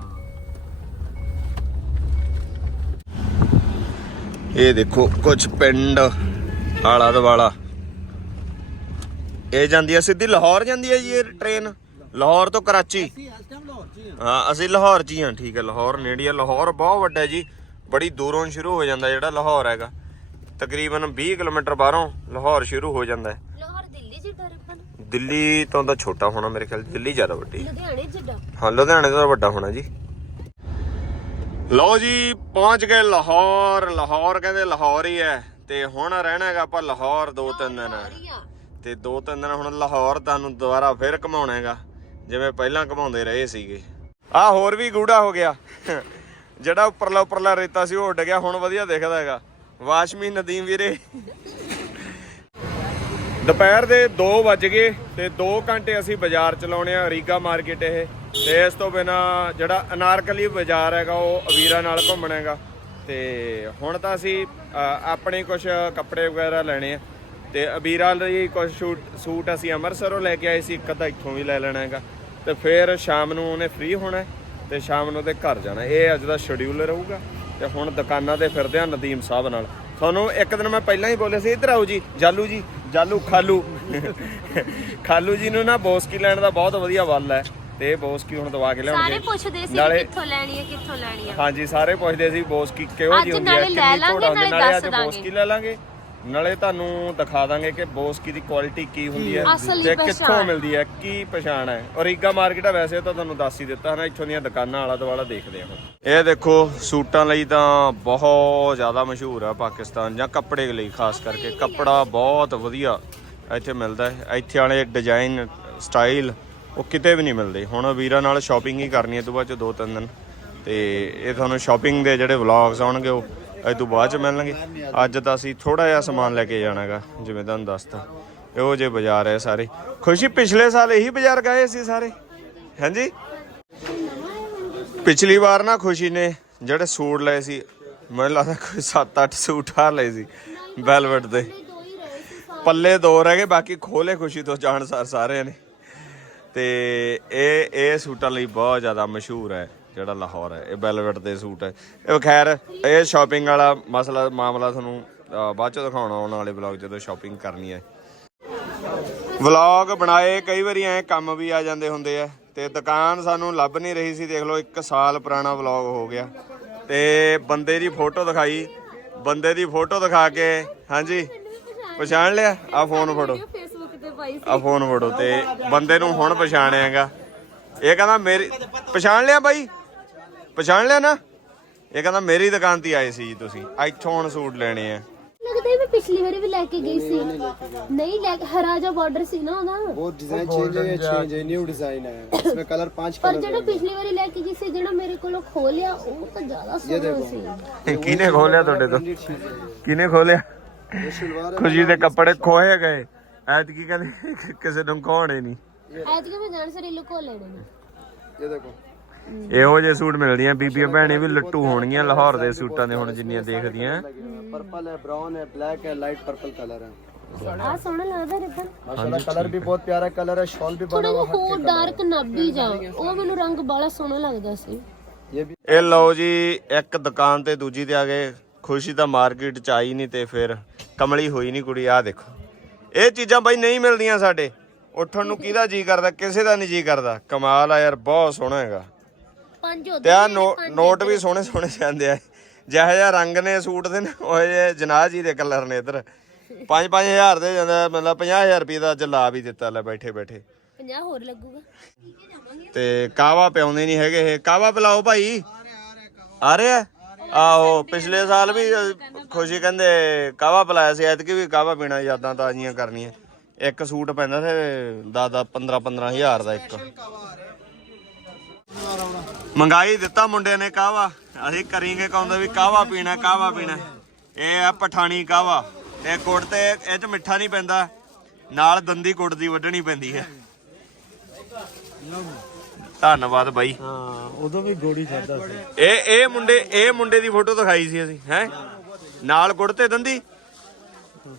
[SPEAKER 1] ਇਹ ਦੇਖੋ ਕੁਝ ਪਿੰਡ ਆਲਾ ਦਵਾਲਾ ਇਹ ਜਾਂਦੀ ਆ ਸਿੱਧੀ ਲਾਹੌਰ ਜਾਂਦੀ ਆ ਜੀ ਇਹ ਟ੍ਰੇਨ ਲਾਹੌਰ ਤੋਂ ਕਰਾਚੀ।
[SPEAKER 2] ਅਸੀਂ ਇਸ ਟਾਈਮ ਲਾਹੌਰ ਚ ਹੀ ਆ।
[SPEAKER 1] ਹਾਂ ਅਸੀਂ ਲਾਹੌਰ 'ਚ ਹੀ ਹਾਂ ਠੀਕ ਹੈ ਲਾਹੌਰ ਨੇੜੇ ਆ। ਲਾਹੌਰ ਬਹੁਤ ਵੱਡਾ ਹੈ ਜੀ ਬੜੀ ਦੂਰੋਂ ਸ਼ੁਰੂ ਹੋ ਜਾਂਦਾ ਜਿਹੜਾ ਲਾਹੌਰ ਹੈਗਾ। ਤਕਰੀਬਨ 20 ਕਿਲੋਮੀਟਰ ਬਾਹਰੋਂ ਲਾਹੌਰ ਸ਼ੁਰੂ ਹੋ ਜਾਂਦਾ ਹੈ
[SPEAKER 3] ਲਾਹੌਰ ਦਿੱਲੀ ਜਿੱਡਾ ਰੱਖਣ
[SPEAKER 1] ਦਿੱਲੀ ਤੋਂ ਤਾਂ ਛੋਟਾ ਹੋਣਾ ਮੇਰੇ ਖਿਆਲ ਦਿੱਲੀ ਜ਼ਿਆਦਾ ਵੱਡੀ।
[SPEAKER 3] ਲੁਧਿਆਣੇ ਜਿੱਡਾ
[SPEAKER 1] ਹਾਂ ਲੁਧਿਆਣੇ ਤੋਂ ਵੱਡਾ ਹੋਣਾ ਜੀ। ਲਓ ਜੀ ਪਹੁੰਚ ਗਏ ਲਾਹੌਰ। ਲਾਹੌਰ ਕਹਿੰਦੇ ਲਾਹੌਰ ਹੀ ਹੈ। ਤੇ ਹੁਣ ਰਹਿਣਾ ਹੈਗਾ ਆਪਾਂ ਲਾਹੌਰ ਦੋ ਤਿੰਨ ਦਿਨ।
[SPEAKER 3] ਆ।
[SPEAKER 1] ਤੇ ਦੋ ਤਿੰਨ ਦਿਨ ਹੁਣ ਲਾਹੌਰ ਤੁਹਾਨੂੰ ਦੁਬਾਰਾ ਫੇਰ ਘਮਾਉਣਾ ਹੈਗਾ। ਜਿਵੇਂ ਪਹਿਲਾਂ ਘਮਾਉਂਦੇ ਰਹੇ ਸੀਗੇ। ਆ ਹੋਰ ਵੀ ਗੂੜਾ ਹੋ ਗਿਆ। ਜਿਹੜਾ ਉੱਪਰਲਾ ਉੱਪਰਲਾ ਰੇਤਾ ਸੀ ਉਹ ਉੱਡ ਗਿਆ। ਹੁਣ ਵਧੀਆ ਦਿਖਦਾ ਹੈਗਾ। ਵਾਸ਼ਮੀ ਨਦੀਮ ਵੀਰੇ। ਦੁਪਹਿਰ ਦੇ 2 ਵੱਜ ਗਏ ਤੇ 2 ਘੰਟੇ ਅਸੀਂ ਬਾਜ਼ਾਰ ਚਲਾਉਣੇ ਆ ਰੀਗਾ ਮਾਰਕੀਟ ਇਹ। ਤੇ ਇਸ ਤੋਂ ਬਿਨਾ ਜਿਹੜਾ ਅਨਾਰਕਲੀ ਬਾਜ਼ਾਰ ਹੈਗਾ, ਉਹ ਅਵੀਰਾ ਨਾਲ ਘੁੰਮਣਾ ਹੈਗਾ। ਤੇ ਹੁਣ ਤਾਂ ਅਸੀਂ ਆਪਣੇ ਕੁਝ ਕੱਪੜੇ ਵਗੈਰਾ ਲੈਣੇ ਆ। ਤੇ ਅਬੀਰਾ ਲਈ ਕੁਝ ਸੂਟ ਸੂਟ ਅਸੀਂ ਅੰਮ੍ਰਿਤਸਰੋਂ ਲੈ ਕੇ ਆਏ ਸੀ, ਇੱਕ ਅੱਧਾ ਇੱਥੋਂ ਵੀ ਲੈ ਲੈਣਾ ਹੈਗਾ। ਤੇ ਫਿਰ ਸ਼ਾਮ ਨੂੰ ਉਹਨੇ ਫ੍ਰੀ ਹੋਣਾ ਹੈ, ਤੇ ਸ਼ਾਮ ਨੂੰ ਉਹਦੇ ਘਰ ਜਾਣਾ ਇਹ ਅੱਜ ਦਾ ਸ਼ਡਿਊਲ ਰਹੂਗਾ। ਤੇ ਹੁਣ ਦੁਕਾਨਾਂ ਤੇ ਫਿਰਦੇ ਆ ਨਦੀਮ ਸਾਹਿਬ ਨਾਲ। ਤੁਹਾਨੂੰ ਇੱਕ ਦਿਨ ਮੈਂ ਪਹਿਲਾਂ ਹੀ ਬੋਲਿਆ ਸੀ, ਇੱਧਰ ਆਓ ਜੀ, ਜਾਲੂ ਜੀ। ਜਾਲੂ ਖਾਲੂ। ਖਾਲੂ ਜੀ ਨੂੰ ਨਾ ਬੋਸਕੀ ਲੈਣ ਦਾ ਬਹੁਤ ਵਧੀਆ ਵੱਲ ਹੈ ਤੇ ਬੋਸਕੀ ਹੁਣ ਦਵਾ ਕੇ ਲਿਆਉਣਗੇ
[SPEAKER 3] ਸਾਰੇ ਪੁੱਛਦੇ ਸੀ
[SPEAKER 1] ਨਾਲੇ-
[SPEAKER 3] ਕਿੱਥੋਂ ਲੈਣੀ ਹੈ ਕਿੱਥੋਂ ਲੈਣੀ ਹੈ।
[SPEAKER 1] ਹਾਂਜੀ ਸਾਰੇ ਪੁੱਛਦੇ ਸੀ ਬੋਸਕੀ ਕਿਹੋ
[SPEAKER 3] ਅੱਜ
[SPEAKER 1] ਜੀ ਹੁੰਦੀ ਹੈ
[SPEAKER 3] ਨਾਲੇ ਲੈ
[SPEAKER 1] ਕਿੰਨੀ
[SPEAKER 3] ਲਾਂਗੇ,
[SPEAKER 1] ਘੋੜਾ ਹੁੰਦੀ
[SPEAKER 3] ਨਾਲੇ
[SPEAKER 1] ਨਾਲੇ
[SPEAKER 3] ਦੱਸ
[SPEAKER 1] ਅੱਜ
[SPEAKER 3] ਦਾਂਗੇ।
[SPEAKER 1] ਬੋਸਕੀ ਲੈ ਲਾਂਗੇ। ਨਾਲੇ ਤੁਹਾਨੂੰ ਦਿਖਾ ਦਾਂਗੇ ਕਿ ਬੋਸਕੀ ਦੀ ਕੁਆਲਿਟੀ ਕੀ ਹੁੰਦੀ ਹੈ
[SPEAKER 3] ਅਸਲੀ
[SPEAKER 1] ਤੇ ਕਿੱਥੋਂ
[SPEAKER 3] ਪਛਾਣ।
[SPEAKER 1] ਮਿਲਦੀ ਹੈ ਕੀ ਪਛਾਣ ਹੈ? ਔਰੀਗਾ ਮਾਰਕੀਟ ਆ ਵੈਸੇ ਤਾਂ ਤੁਹਾਨੂੰ ਦੱਸ ਹੀ ਦਿੱਤਾ ਹਨਾ ਇੱਥੋਂ ਦੀਆਂ ਦੁਕਾਨਾਂ ਆਲਾ ਦੁਆਲਾ ਦੇਖਦੇ ਆ ਹੁਣ। ਇਹ ਦੇਖੋ ਸੂਟਾਂ ਲਈ ਤਾਂ ਬਹੁਤ ਜ਼ਿਆਦਾ ਮਸ਼ਹੂਰ ਆ ਪਾਕਿਸਤਾਨ ਜਾਂ ਕੱਪੜੇ ਲਈ ਖਾਸ ਕਰਕੇ ਕੱਪੜਾ ਬਹੁਤ ਵਧੀਆ ਇੱਥੇ ਮਿਲਦਾ ਹੈ। ਇੱਥੇ ਵਾਲੇ ਡਿਜ਼ਾਈਨ ਸਟਾਈਲ ਉਹ ਕਿਤੇ ਵੀ ਨਹੀਂ ਮਿਲਦੇ। ਹੁਣ ਵੀਰਾਂ ਨਾਲ ਸ਼ਾਪਿੰਗ ਹੀ ਕਰਨੀ ਹੈ ਤੋਂ ਬਾਅਦ ਚ ਦੋ ਤਿੰਨ ਦਿਨ। ਤੇ ਇਹ ਤੁਹਾਨੂੰ ਸ਼ਾਪਿੰਗ ਦੇ ਜਿਹੜੇ ਵਲੌਗਸ ਆਉਣਗੇ ਉਹ ਇਹ ਤੋਂ ਬਾਅਦ ਚ ਮਿਲਣਗੇ। ਅੱਜ ਤਾਂ ਅਸੀਂ ਥੋੜਾ ਜਿਹਾ ਸਮਾਨ ਲੈ ਕੇ ਜਾਣਾਗਾ, ਜਿਵੇਂ ਤੁਹਾਨੂੰ ਦੱਸਤਾ। ਇਹੋ ਜਿਹੇ ਬਾਜ਼ਾਰ ਹੈ ਸਾਰੇ। ਖੁਸ਼ੀ, ਪਿਛਲੇ ਸਾਲ ਇਹੀ ਬਾਜ਼ਾਰ ਗਏ ਸੀ ਸਾਰੇ? ਹਾਂਜੀ? ਪਿਛਲੀ ਵਾਰ ਨਾ ਖੁਸ਼ੀ ਨੇ ਜਿਹੜੇ ਸੂਟ ਲਏ ਸੀ, ਮੈਨੂੰ ਲੱਗਦਾ ਕੋਈ 7-8 ਸੂਟ ਆ ਲਏ ਸੀ, ਵੈਲਵਟ ਦੇ। ਪੱਲੇ ਦੋ ਰਹਿ ਗਏ, ਬਾਕੀ ਖੋਲੇ ਖੁਸ਼ੀ ਤੋਂ ਜਾਣ ਸਾਰ ਸਾਰਿਆਂ ਨੇ। ਤੇ ਇਹ ਇਹ ਸੂਟਾਂ ਲਈ ਬਹੁਤ ਜ਼ਿਆਦਾ ਮਸ਼ਹੂਰ ਹੈ। ਜਿਹੜਾ ਲਾਹੌਰ ਹੈ ਇਹ ਵੈਲਵਟ ਦੇ ਸੂਟ ਹੈ। ਇਹ ਖੈਰ ਇਹ ਸ਼ਾਪਿੰਗ ਵਾਲਾ ਮਸਲਾ ਮਾਮਲਾ ਤੁਹਾਨੂੰ ਅਹ, ਬਾਅਦ ਚ ਦਿਖਾਉਣਾ ਆਉਣ ਵਾਲੇ ਵਲੌਗ ਜਦੋਂ ਸ਼ਾਪਿੰਗ ਕਰਨੀ ਹੈ। ਵਲੌਗ ਬਣਾਏ ਕਈ ਵਾਰੀ ਐ ਕੰਮ ਵੀ ਆ ਜਾਂਦੇ ਹੁੰਦੇ ਆ ਤੇ ਦੁਕਾਨ ਸਾਨੂੰ ਲੱਭ ਨਹੀਂ ਰਹੀ ਸੀ। ਦੇਖ ਲਓ 1 ਸਾਲ ਪੁਰਾਣਾ ਵਲੌਗ ਹੋ ਗਿਆ। ਤੇ ਬੰਦੇ ਦੀ ਫੋਟੋ ਦਿਖਾਈ ਬੰਦੇ ਦੀ ਫੋਟੋ ਦਿਖਾ ਕੇ ਹਾਂਜੀ ਪਛਾਣ ਲਿਆ? ਆ ਫੋਨ ਫੜੋ।
[SPEAKER 3] ਫੇਸਬੁੱਕ ਤੇ ਪਾਈ
[SPEAKER 1] ਆ ਫੋਨ ਫੜੋ ਤੇ ਬੰਦੇ ਨੂੰ ਹੁਣ ਪਛਾਣਿਆਗਾ। ਇਹ ਕਹਿੰਦਾ ਮੇਰੀ ਪਛਾਣ ਲਿਆ ਬਾਈ? ਪਛਾਣ ਲਿਆ ਨਾ ਇਹ ਕਹਿੰਦਾ ਮੇਰੀ ਦੁਕਾਨ ਤੇ ਆਏ ਸੀ ਜੀ ਤੁਸੀਂ ਇੱਥੋਂ ਹੁਣ ਸੂਟ ਲੈਣੇ ਆ
[SPEAKER 3] ਲੱਗਦਾ ਹੈ ਮੈਂ ਪਿਛਲੀ ਵਾਰੀ ਵੀ ਲੈ ਕੇ ਗਈ ਸੀ ਨਹੀਂ ਲੈ ਕੇ ਹਰਾ ਜਿਹਾ ਬਾਰਡਰ ਸੀ ਨਾ ਉਹਦਾ
[SPEAKER 4] वो डिजाइन चेंज है या चेंज है न्यू डिजाइन है इसमें कलर पांच
[SPEAKER 3] ਪਰ
[SPEAKER 4] कलर
[SPEAKER 3] ਜਿਹੜਾ ਪਿਛਲੀ ਵਾਰੀ ਲੈ ਕੇ ਗਈ ਸੀ ਜਿਹੜਾ ਮੇਰੇ ਕੋਲੋਂ ਖੋਲਿਆ ਉਹ ਤਾਂ ਜ਼ਿਆਦਾ ਸੋਹਣਾ ਸੀ
[SPEAKER 1] ਕਿਹਨੇ ਖੋਲਿਆ ਤੁਹਾਡੇ ਤੋਂ
[SPEAKER 4] ब्रांडेड चीज है
[SPEAKER 1] ਕਿਹਨੇ ਖੋਲਿਆ
[SPEAKER 4] ये शलवार है
[SPEAKER 1] ਖੁਸ਼ੀ ਦੇ ਕੱਪੜੇ ਖੋਏ ਗਏ ਐਤਕੀ ਕਹਿੰਦੇ ਕਿ- ਕਿਸੇ ਨੂੰ ਖੋਣੇ ਨਹੀਂ
[SPEAKER 3] ਐਤਕੀ ਮੈਂ ਜਾਣ ਸਰੀ ਲੁਕੋ ਲੈਣੇ ਨੇ
[SPEAKER 4] ये देखो
[SPEAKER 1] ਇਹੋ ਜਿਹੇ ਸੂਟ ਮਿਲਦੀਆਂ ਬੀਬੀਆਂ ਭੈਣੇ ਵੀ ਲੱਟੂ ਹੋਣਗੀਆਂ ਲਾਹੌਰ ਦੇ ਸੂਟਾਂ ਦੇ ਹੁਣ ਜਿੰਨੀਆਂ ਦੇਖਦੀਆਂ
[SPEAKER 4] पर्पल है ब्राउन है ब्लैक है लाइट पर्पल कलर है
[SPEAKER 3] ਆ ਸੋਹਣਾ ਲੱਗਦਾ ਰਿਬਨ
[SPEAKER 4] माशाल्लाह कलर भी बहुत प्यारा कलर है शॉल भी
[SPEAKER 3] ਥੋੜਾ
[SPEAKER 4] बना
[SPEAKER 3] ਜਿਹਾ
[SPEAKER 4] हुआ
[SPEAKER 3] ਹੋਰ ਡਾਰਕ ਨਾਬੀ ਜਾ ਉਹ ਮੈਨੂੰ ਰੰਗ ਬਾਲਾ ਸੋਹਣਾ ਲੱਗਦਾ ਸੀ
[SPEAKER 4] ये भी
[SPEAKER 1] ਇਹ ਲਓ ਜੀ ਇੱਕ ਦੁਕਾਨ ਤੇ ਦੂਜੀ ਤੇ ਆ ਗਏ ਖੁਸ਼ੀ ਤਾਂ ਮਾਰਕੀਟ ਚ ਆਈ ਨਹੀਂ ਤੇ ਫਿਰ ਕਮਲੀ ਹੋਈ ਨਹੀਂ ਕੁੜੀ ਆ ਦੇਖੋ ਇਹ ਚੀਜ਼ਾਂ ਬਾਈ ਨਹੀਂ ਮਿਲਦੀਆਂ ਸਾਡੇ ਉੱਠਣ ਨੂੰ ਕਿਹਦਾ ਜੀ ਕਰਦਾ ਕਿਸੇ ਦਾ ਨਹੀਂ ਜੀ ਕਰਦਾ ਕਮਾਲ ਆ ਯਾਰ ਬਹੁਤ ਸੋਹਣਾ ਹੈਗਾ
[SPEAKER 3] ਪੰਜ
[SPEAKER 1] ਤੇ ਆ ਨੋਟ ਵੀ ਸੋਹਣੇ ਸੋਹਣੇ ਜਾਂਦੇ ਆ। ਜਿਹੋ ਜਿਹਾ ਰੰਗ ਨੇ ਸੂਟ ਦੇ ਨੇ ਉਹ ਜਿਹੇ ਜਨਾਹ ਜੀ ਦੇ ਕਲਰ ਨੇ ਇਧਰ। 5-5000 ਦੇ ਜਾਂਦਾ ਮਤਲਬ 50000 ਰੁਪਏ ਦਾ ਅੱਜ ਲਾ ਵੀ ਦਿੱਤਾ ਲੈ ਬੈਠੇ ਬੈਠੇ।
[SPEAKER 3] 50 ਹੋਰ ਲੱਗੂਗਾ।
[SPEAKER 1] ਤੇ ਕਾਵਾ ਪਿਆਉਂਦੇ ਨਹੀਂ ਹੈਗੇ ਇਹ। ਕਾਵਾ ਪਿਲਾਓ ਭਾਈ। ਆ ਰਿਹਾ? ਆਹੋ ਪਿਛਲੇ ਸਾਲ ਵੀ ਖੁਸ਼ੀ ਕਹਿੰਦੇ ਕਾਵਾ ਪਿਲਾਇਆ ਸੀ ਐਤਕੀ ਵੀ ਕਾਵਾ ਪੀਣਾ ਯਾਦਾਂ ਤਾਜ਼ੀਆਂ ਕਰਨੀਆਂ। ਇੱਕ ਸੂਟ ਪੈਂਦਾ ਤੇ 10 10 15 15000 ਦਾ ਇੱਕ। ਮੰਗਾਈ ਦਿੱਤਾ ਮੁੰਡੇ ਨੇ ਕਾਵਾ ਅਸੀਂ ਕਰੀਂਗੇ ਕਹਿੰਦੇ ਵੀ ਕਾਵਾ ਪੀਣਾ ਕਾਵਾ ਪੀਣਾ। ਇਹ ਆ ਪਠਾਣੀ ਕਾਵਾ ਇਹ ਗੁੜ ਤੇ ਇਹ ਚ ਮਿੱਠਾ ਨਹੀਂ ਪੈਂਦਾ। ਨਾਲ ਦੰਦੀ ਗੁੜ ਦੀ ਵੱਢਣੀ ਪੈਂਦੀ ਹੈ। ਧੰਨਵਾਦ ਬਾਈ।
[SPEAKER 2] ਹਾਂ ਉਦੋਂ ਵੀ ਗੋੜੀ ਖਾਦਾ ਸੀ।
[SPEAKER 1] ਇਹ ਇਹ ਮੁੰਡੇ ਇਹ ਮੁੰਡੇ ਦੀ ਫੋਟੋ ਦਿਖਾਈ ਸੀ ਅਸੀਂ ਹੈ? ਨਾਲ ਗੁੜ ਤੇ ਦੰਦੀ?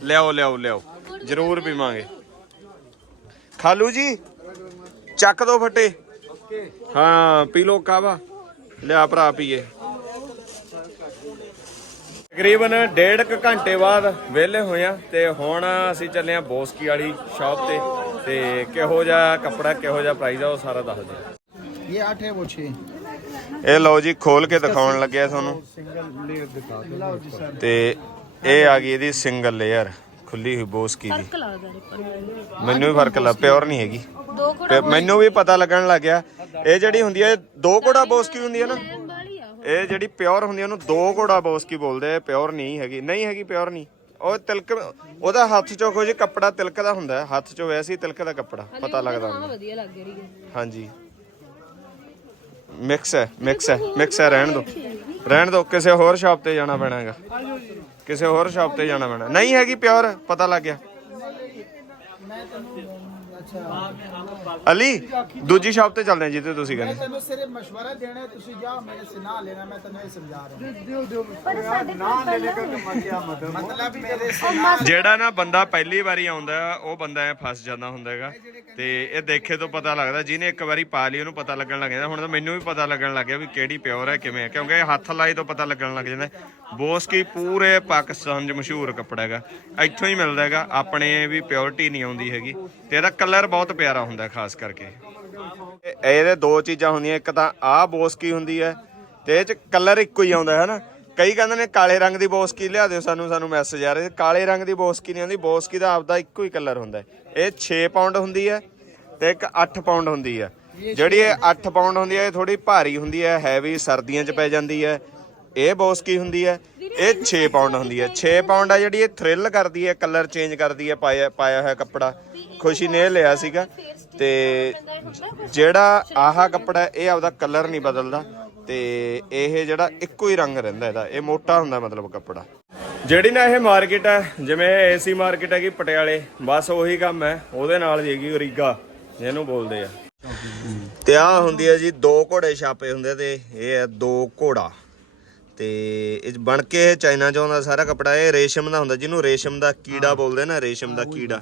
[SPEAKER 1] ਲਿਆਓ ਲਿਆਓ ਲਿਆਓ। ਜ਼ਰੂਰ ਪੀਵਾਂਗੇ। ਖਾਲੂ ਜੀ ਚੱਕ ਦੋ ਫੱਟੇ। ਹਾਂ ਪੀ ਲੋ ਕਾਵਾ ਲਿਆ ਭਰਾ ਪੀਏ। ਤਕਰੀਬਨ 1.5 ਘੰਟੇ ਬਾਅਦ ਵਿਹਲੇ ਹੋਏ ਤੇ ਹੁਣ ਅਸੀਂ ਚੱਲੇ ਆ ਬੋਸਕੀ ਵਾਲੀ ਸ਼ਾਪ ਤੇ ਤੇ ਕਿਹੋ ਜਿਹਾ ਕੱਪੜਾ ਕਿਹੋ ਜਿਹਾ ਪ੍ਰਾਈਸ ਆ ਉਹ ਸਾਰਾ ਦੱਸ ਦਿਓ।
[SPEAKER 4] ਇਹ 8 ਹੈ ਉਹ 6
[SPEAKER 1] ਇਹ ਲਓ ਜੀ ਖੋਲ ਕੇ ਦਿਖਾਉਣ ਲੱਗਿਆ ਤੁਹਾਨੂੰ। ਤੇ ਇਹ ਆ ਗਈ ਇਹਦੀ ਸਿੰਗਲ ਲੇਅਰ ਖੁੱਲੀ ਹੋਈ ਬੋਸਕੀ ਦੀ। ਮੈਨੂੰ ਵੀ ਫ਼ਰਕ ਲੱਗ ਪਿਓਰ ਨਹੀਂ ਹੈਗੀ। ਮੈਨੂੰ ਵੀ ਪਤਾ ਲੱਗਣ ਲੱਗਿਆ ਇਹ ਜਿਹੜੀ ਹੁੰਦੀ ਹੈ ਦੋ ਘੋੜਾ ਬੋਸਕੀ ਹੁੰਦੀ ਹੈ ਨਾ? ਇਹ ਜਿਹੜੀ ਪਿਓਰ ਹੁੰਦੀ ਹੈ ਉਹਨੂੰ ਦੋ ਘੋੜਾ ਬੋਸਕੀ ਬੋਲਦੇ ਆ ਪਿਓਰ ਨਹੀਂ ਹੈਗੀ। ਨਹੀਂ ਹੈਗੀ ਪਿਓਰ ਨਹੀਂ। ਉਹ ਤਿਲਕ ਉਹਦਾ ਹੱਥ ਚੋਂ ਕੁਝ ਕੱਪੜਾ ਤਿਲਕ ਦਾ ਹੁੰਦਾ ਹੈ। ਹੱਥ ਚੋਂ ਵੈਸੇ ਹੀ ਤਿਲਕ ਦਾ ਕੱਪੜਾ ਪਤਾ ਲੱਗਦਾ
[SPEAKER 3] ਹਾਂ। ਵਧੀਆ ਲੱਗ ਰਹੀ ਹੈ।
[SPEAKER 1] ਹਾਂਜੀ। ਮਿਕਸ ਹੈ ਮਿਕਸ ਹੈ ਮਿਕਸ ਹੈ ਰਹਿਣ ਦੋ। ਰਹਿਣ ਦੋ ਕਿਸੇ ਹੋਰ ਸ਼ਾਪ ਤੇ ਜਾਣਾ ਪੈਣਾ ਹੈਗਾ ਕਿਸੇ ਹੋਰ ਸ਼ਾਪ ਤੇ ਜਾਣਾ ਪੈਣਾ। ਨਹੀਂ ਹੈਗੀ ਪਿਓਰ ਪਤਾ ਲੱਗ ਗਿਆ। ਅਲੀ ਦੂਜੀ ਸ਼ਾਪ ਤੇ ਚੱਲਦੇ ਹਾਂ ਜਿੱਥੇ ਤੁਸੀਂ ਕਹਿੰਦੇ
[SPEAKER 5] ਤੈਨੂੰ ਸਿਰਫ ਮਸ਼ਵਰਾ ਦੇਣਾ ਹੈ, ਤੁਸੀਂ ਜਾ ਮੇਰੇ ਸੇ ਨਾ ਲੈਣਾ ਮੈਂ ਤੈਨੂੰ ਇਹ ਸਮਝਾ ਰਿਹਾ
[SPEAKER 3] ਪਰ ਸਾਡੇ ਕੋਲ
[SPEAKER 5] ਮਤਲਬ। ਮੇਰੇ ਸੇ
[SPEAKER 1] ਜਿਹੜਾ ਨਾ ਬੰਦਾ ਪਹਿਲੀ ਵਾਰੀ ਆਉਂਦਾ ਹੈ, ਉਹ ਬੰਦਾ ਐ ਫਸ ਜਾਂਦਾ ਹੁੰਦਾ ਹੈਗਾ। ਤੇ ਇਹ ਦੇਖੇ ਤੋਂ ਪਤਾ ਲੱਗਦਾ ਜਿਹਨੇ ਇੱਕ ਵਾਰੀ ਪਾ ਲਈ ਉਹਨੂੰ ਪਤਾ ਲੱਗਣ ਲੱਗ ਜਾਂਦਾ। ਹੁਣ ਤਾਂ ਮੈਨੂੰ ਵੀ ਪਤਾ ਲੱਗਣ ਲੱਗ ਗਿਆ ਵੀ ਕਿਹੜੀ ਪਿਓਰ ਹੈ ਕਿਵੇਂ ਹੈ। ਕਿਉਂਕਿ ਇਹ ਹੱਥ ਲਾਈ ਤੋਂ ਪਤਾ ਲੱਗਣ ਲੱਗ ਜਾਂਦਾ। ਬੋਸਕੀ ਪੂਰੇ ਪਾਕਿਸਤਾਨ 'ਚ ਮਸ਼ਹੂਰ ਕੱਪੜਾ ਹੈਗਾ। ਇੱਥੋਂ ਹੀ ਮਿਲਦਾ ਹੈਗਾ ਆਪਣੇ ਵੀ ਪਿਓਰਿਟੀ ਨਹੀਂ ਆਉਂਦੀ ਹੈਗੀ। ਤੇ ਇਹਦਾ ਕਲਰ ਬਹੁਤ ਪਿਆਰਾ ਹੁੰਦਾ ਖਾਸ ਕਰਕੇ। ਇਹ- ਇਹਦੇ ਦੋ ਚੀਜ਼ਾਂ ਹੁੰਦੀਆਂ, ਇੱਕ ਤਾਂ ਆਹ ਬੋਸਕੀ ਹੁੰਦੀ ਹੈ ਤੇ ਇਹ ਚ ਕਲਰ ਇੱਕੋ ਹੀ ਆਉਂਦਾ ਹੈ ਨਾ ਕਈ ਕਹਿੰਦੇ ਨੇ ਕਾਲੇ ਰੰਗ ਦੀ ਬੋਸਕੀ ਲਿਆ ਦਿਓ ਸਾਨੂੰ ਸਾਨੂੰ ਮੈਸੇਜ ਆ ਰਹੇ ਕਾਲੇ ਰੰਗ ਦੀ ਬੋਸਕੀ ਨਹੀਂ ਆਉਂਦੀ ਬੋਸਕੀ ਦਾ ਆਪਦਾ ਇੱਕੋ ਹੀ ਕਲਰ ਹੁੰਦਾ ਹੈ। ਇਹ 6 ਪਾਉਂਡ ਹੁੰਦੀ ਹੈ ਤੇ ਇੱਕ 8 ਪਾਉਂਡ ਹੁੰਦੀ ਹੈ। ਜਿਹੜੀ ਇਹ 8 ਪਾਉਂਡ ਹੁੰਦੀ ਹੈ, ਇਹ ਥੋੜੀ ਭਾਰੀ ਹੁੰਦੀ ਹੈ ਹੈਵੀ ਸਰਦੀਆਂ 'ਚ ਪੈ ਜਾਂਦੀ ਹੈ। ਇਹ ਬੋਸਕੀ ਹੁੰਦੀ ਹੈ? ਇਹ 6 ਪਾਉਂਡ ਹੁੰਦੀ ਹੈ। 6 ਪਾਉਂਡ ਆ ਜਿਹੜੀ ਇਹ ਥ੍ਰਿਲ ਕਰਦੀ ਹੈ, ਕਲਰ ਚੇਂਜ ਕਰਦੀ ਹੈ, ਪਾਇਆ ਪਾਇਆ ਹੋਇਆ ਕੱਪੜਾ। ਖੁਸ਼ੀ ਨੇ ਇਹ ਲਿਆ ਸੀਗਾ ਤੇ ਜਿਹੜਾ ਆਹ ਕੱਪੜਾ ਇਹ ਆਪਦਾ ਕਲਰ ਨਹੀਂ ਬਦਲਦਾ ਤੇ ਇਹ ਜਿਹੜਾ ਇੱਕੋ ਹੀ ਰੰਗ ਰਹਿੰਦਾ ਇਹਦਾ ਇਹ ਮੋਟਾ ਹੁੰਦਾ ਮਤਲਬ ਕੱਪੜਾ। ਜਿਹੜੀ ਨਾ ਇਹ ਮਾਰਕੀਟ ਹੈ ਜਿਵੇਂ ਏਸੀ ਮਾਰਕੀਟ ਹੈਗੀ ਪਟਿਆਲੇ ਬਸ ਉਹੀ ਕੰਮ ਹੈ ਉਹਦੇ ਨਾਲ ਹੀ ਹੈਗੀ ਓਰੀਗਾ ਜਿਹਨੂੰ ਬੋਲਦੇ ਆ। ਤੇ ਆ ਹੁੰਦੀ ਹੈ ਜੀ ਦੋ ਘੋੜੇ ਛਾਪੇ ਹੁੰਦੇ ਤੇ ਇਹ ਹੈ ਦੋ ਘੋੜਾ। ਤੇ ਇਹ ਬਣ ਕੇ ਇਹ ਚਾਈਨਾ ਚੋਂ ਆਉਂਦਾ ਸਾਰਾ ਕੱਪੜਾ ਇਹ ਰੇਸ਼ਮ ਦਾ ਹੁੰਦਾ ਜਿਹਨੂੰ ਰੇਸ਼ਮ ਦਾ ਕੀੜਾ ਬੋਲਦੇ ਨਾ ਰੇਸ਼ਮ ਦਾ ਕੀੜਾ।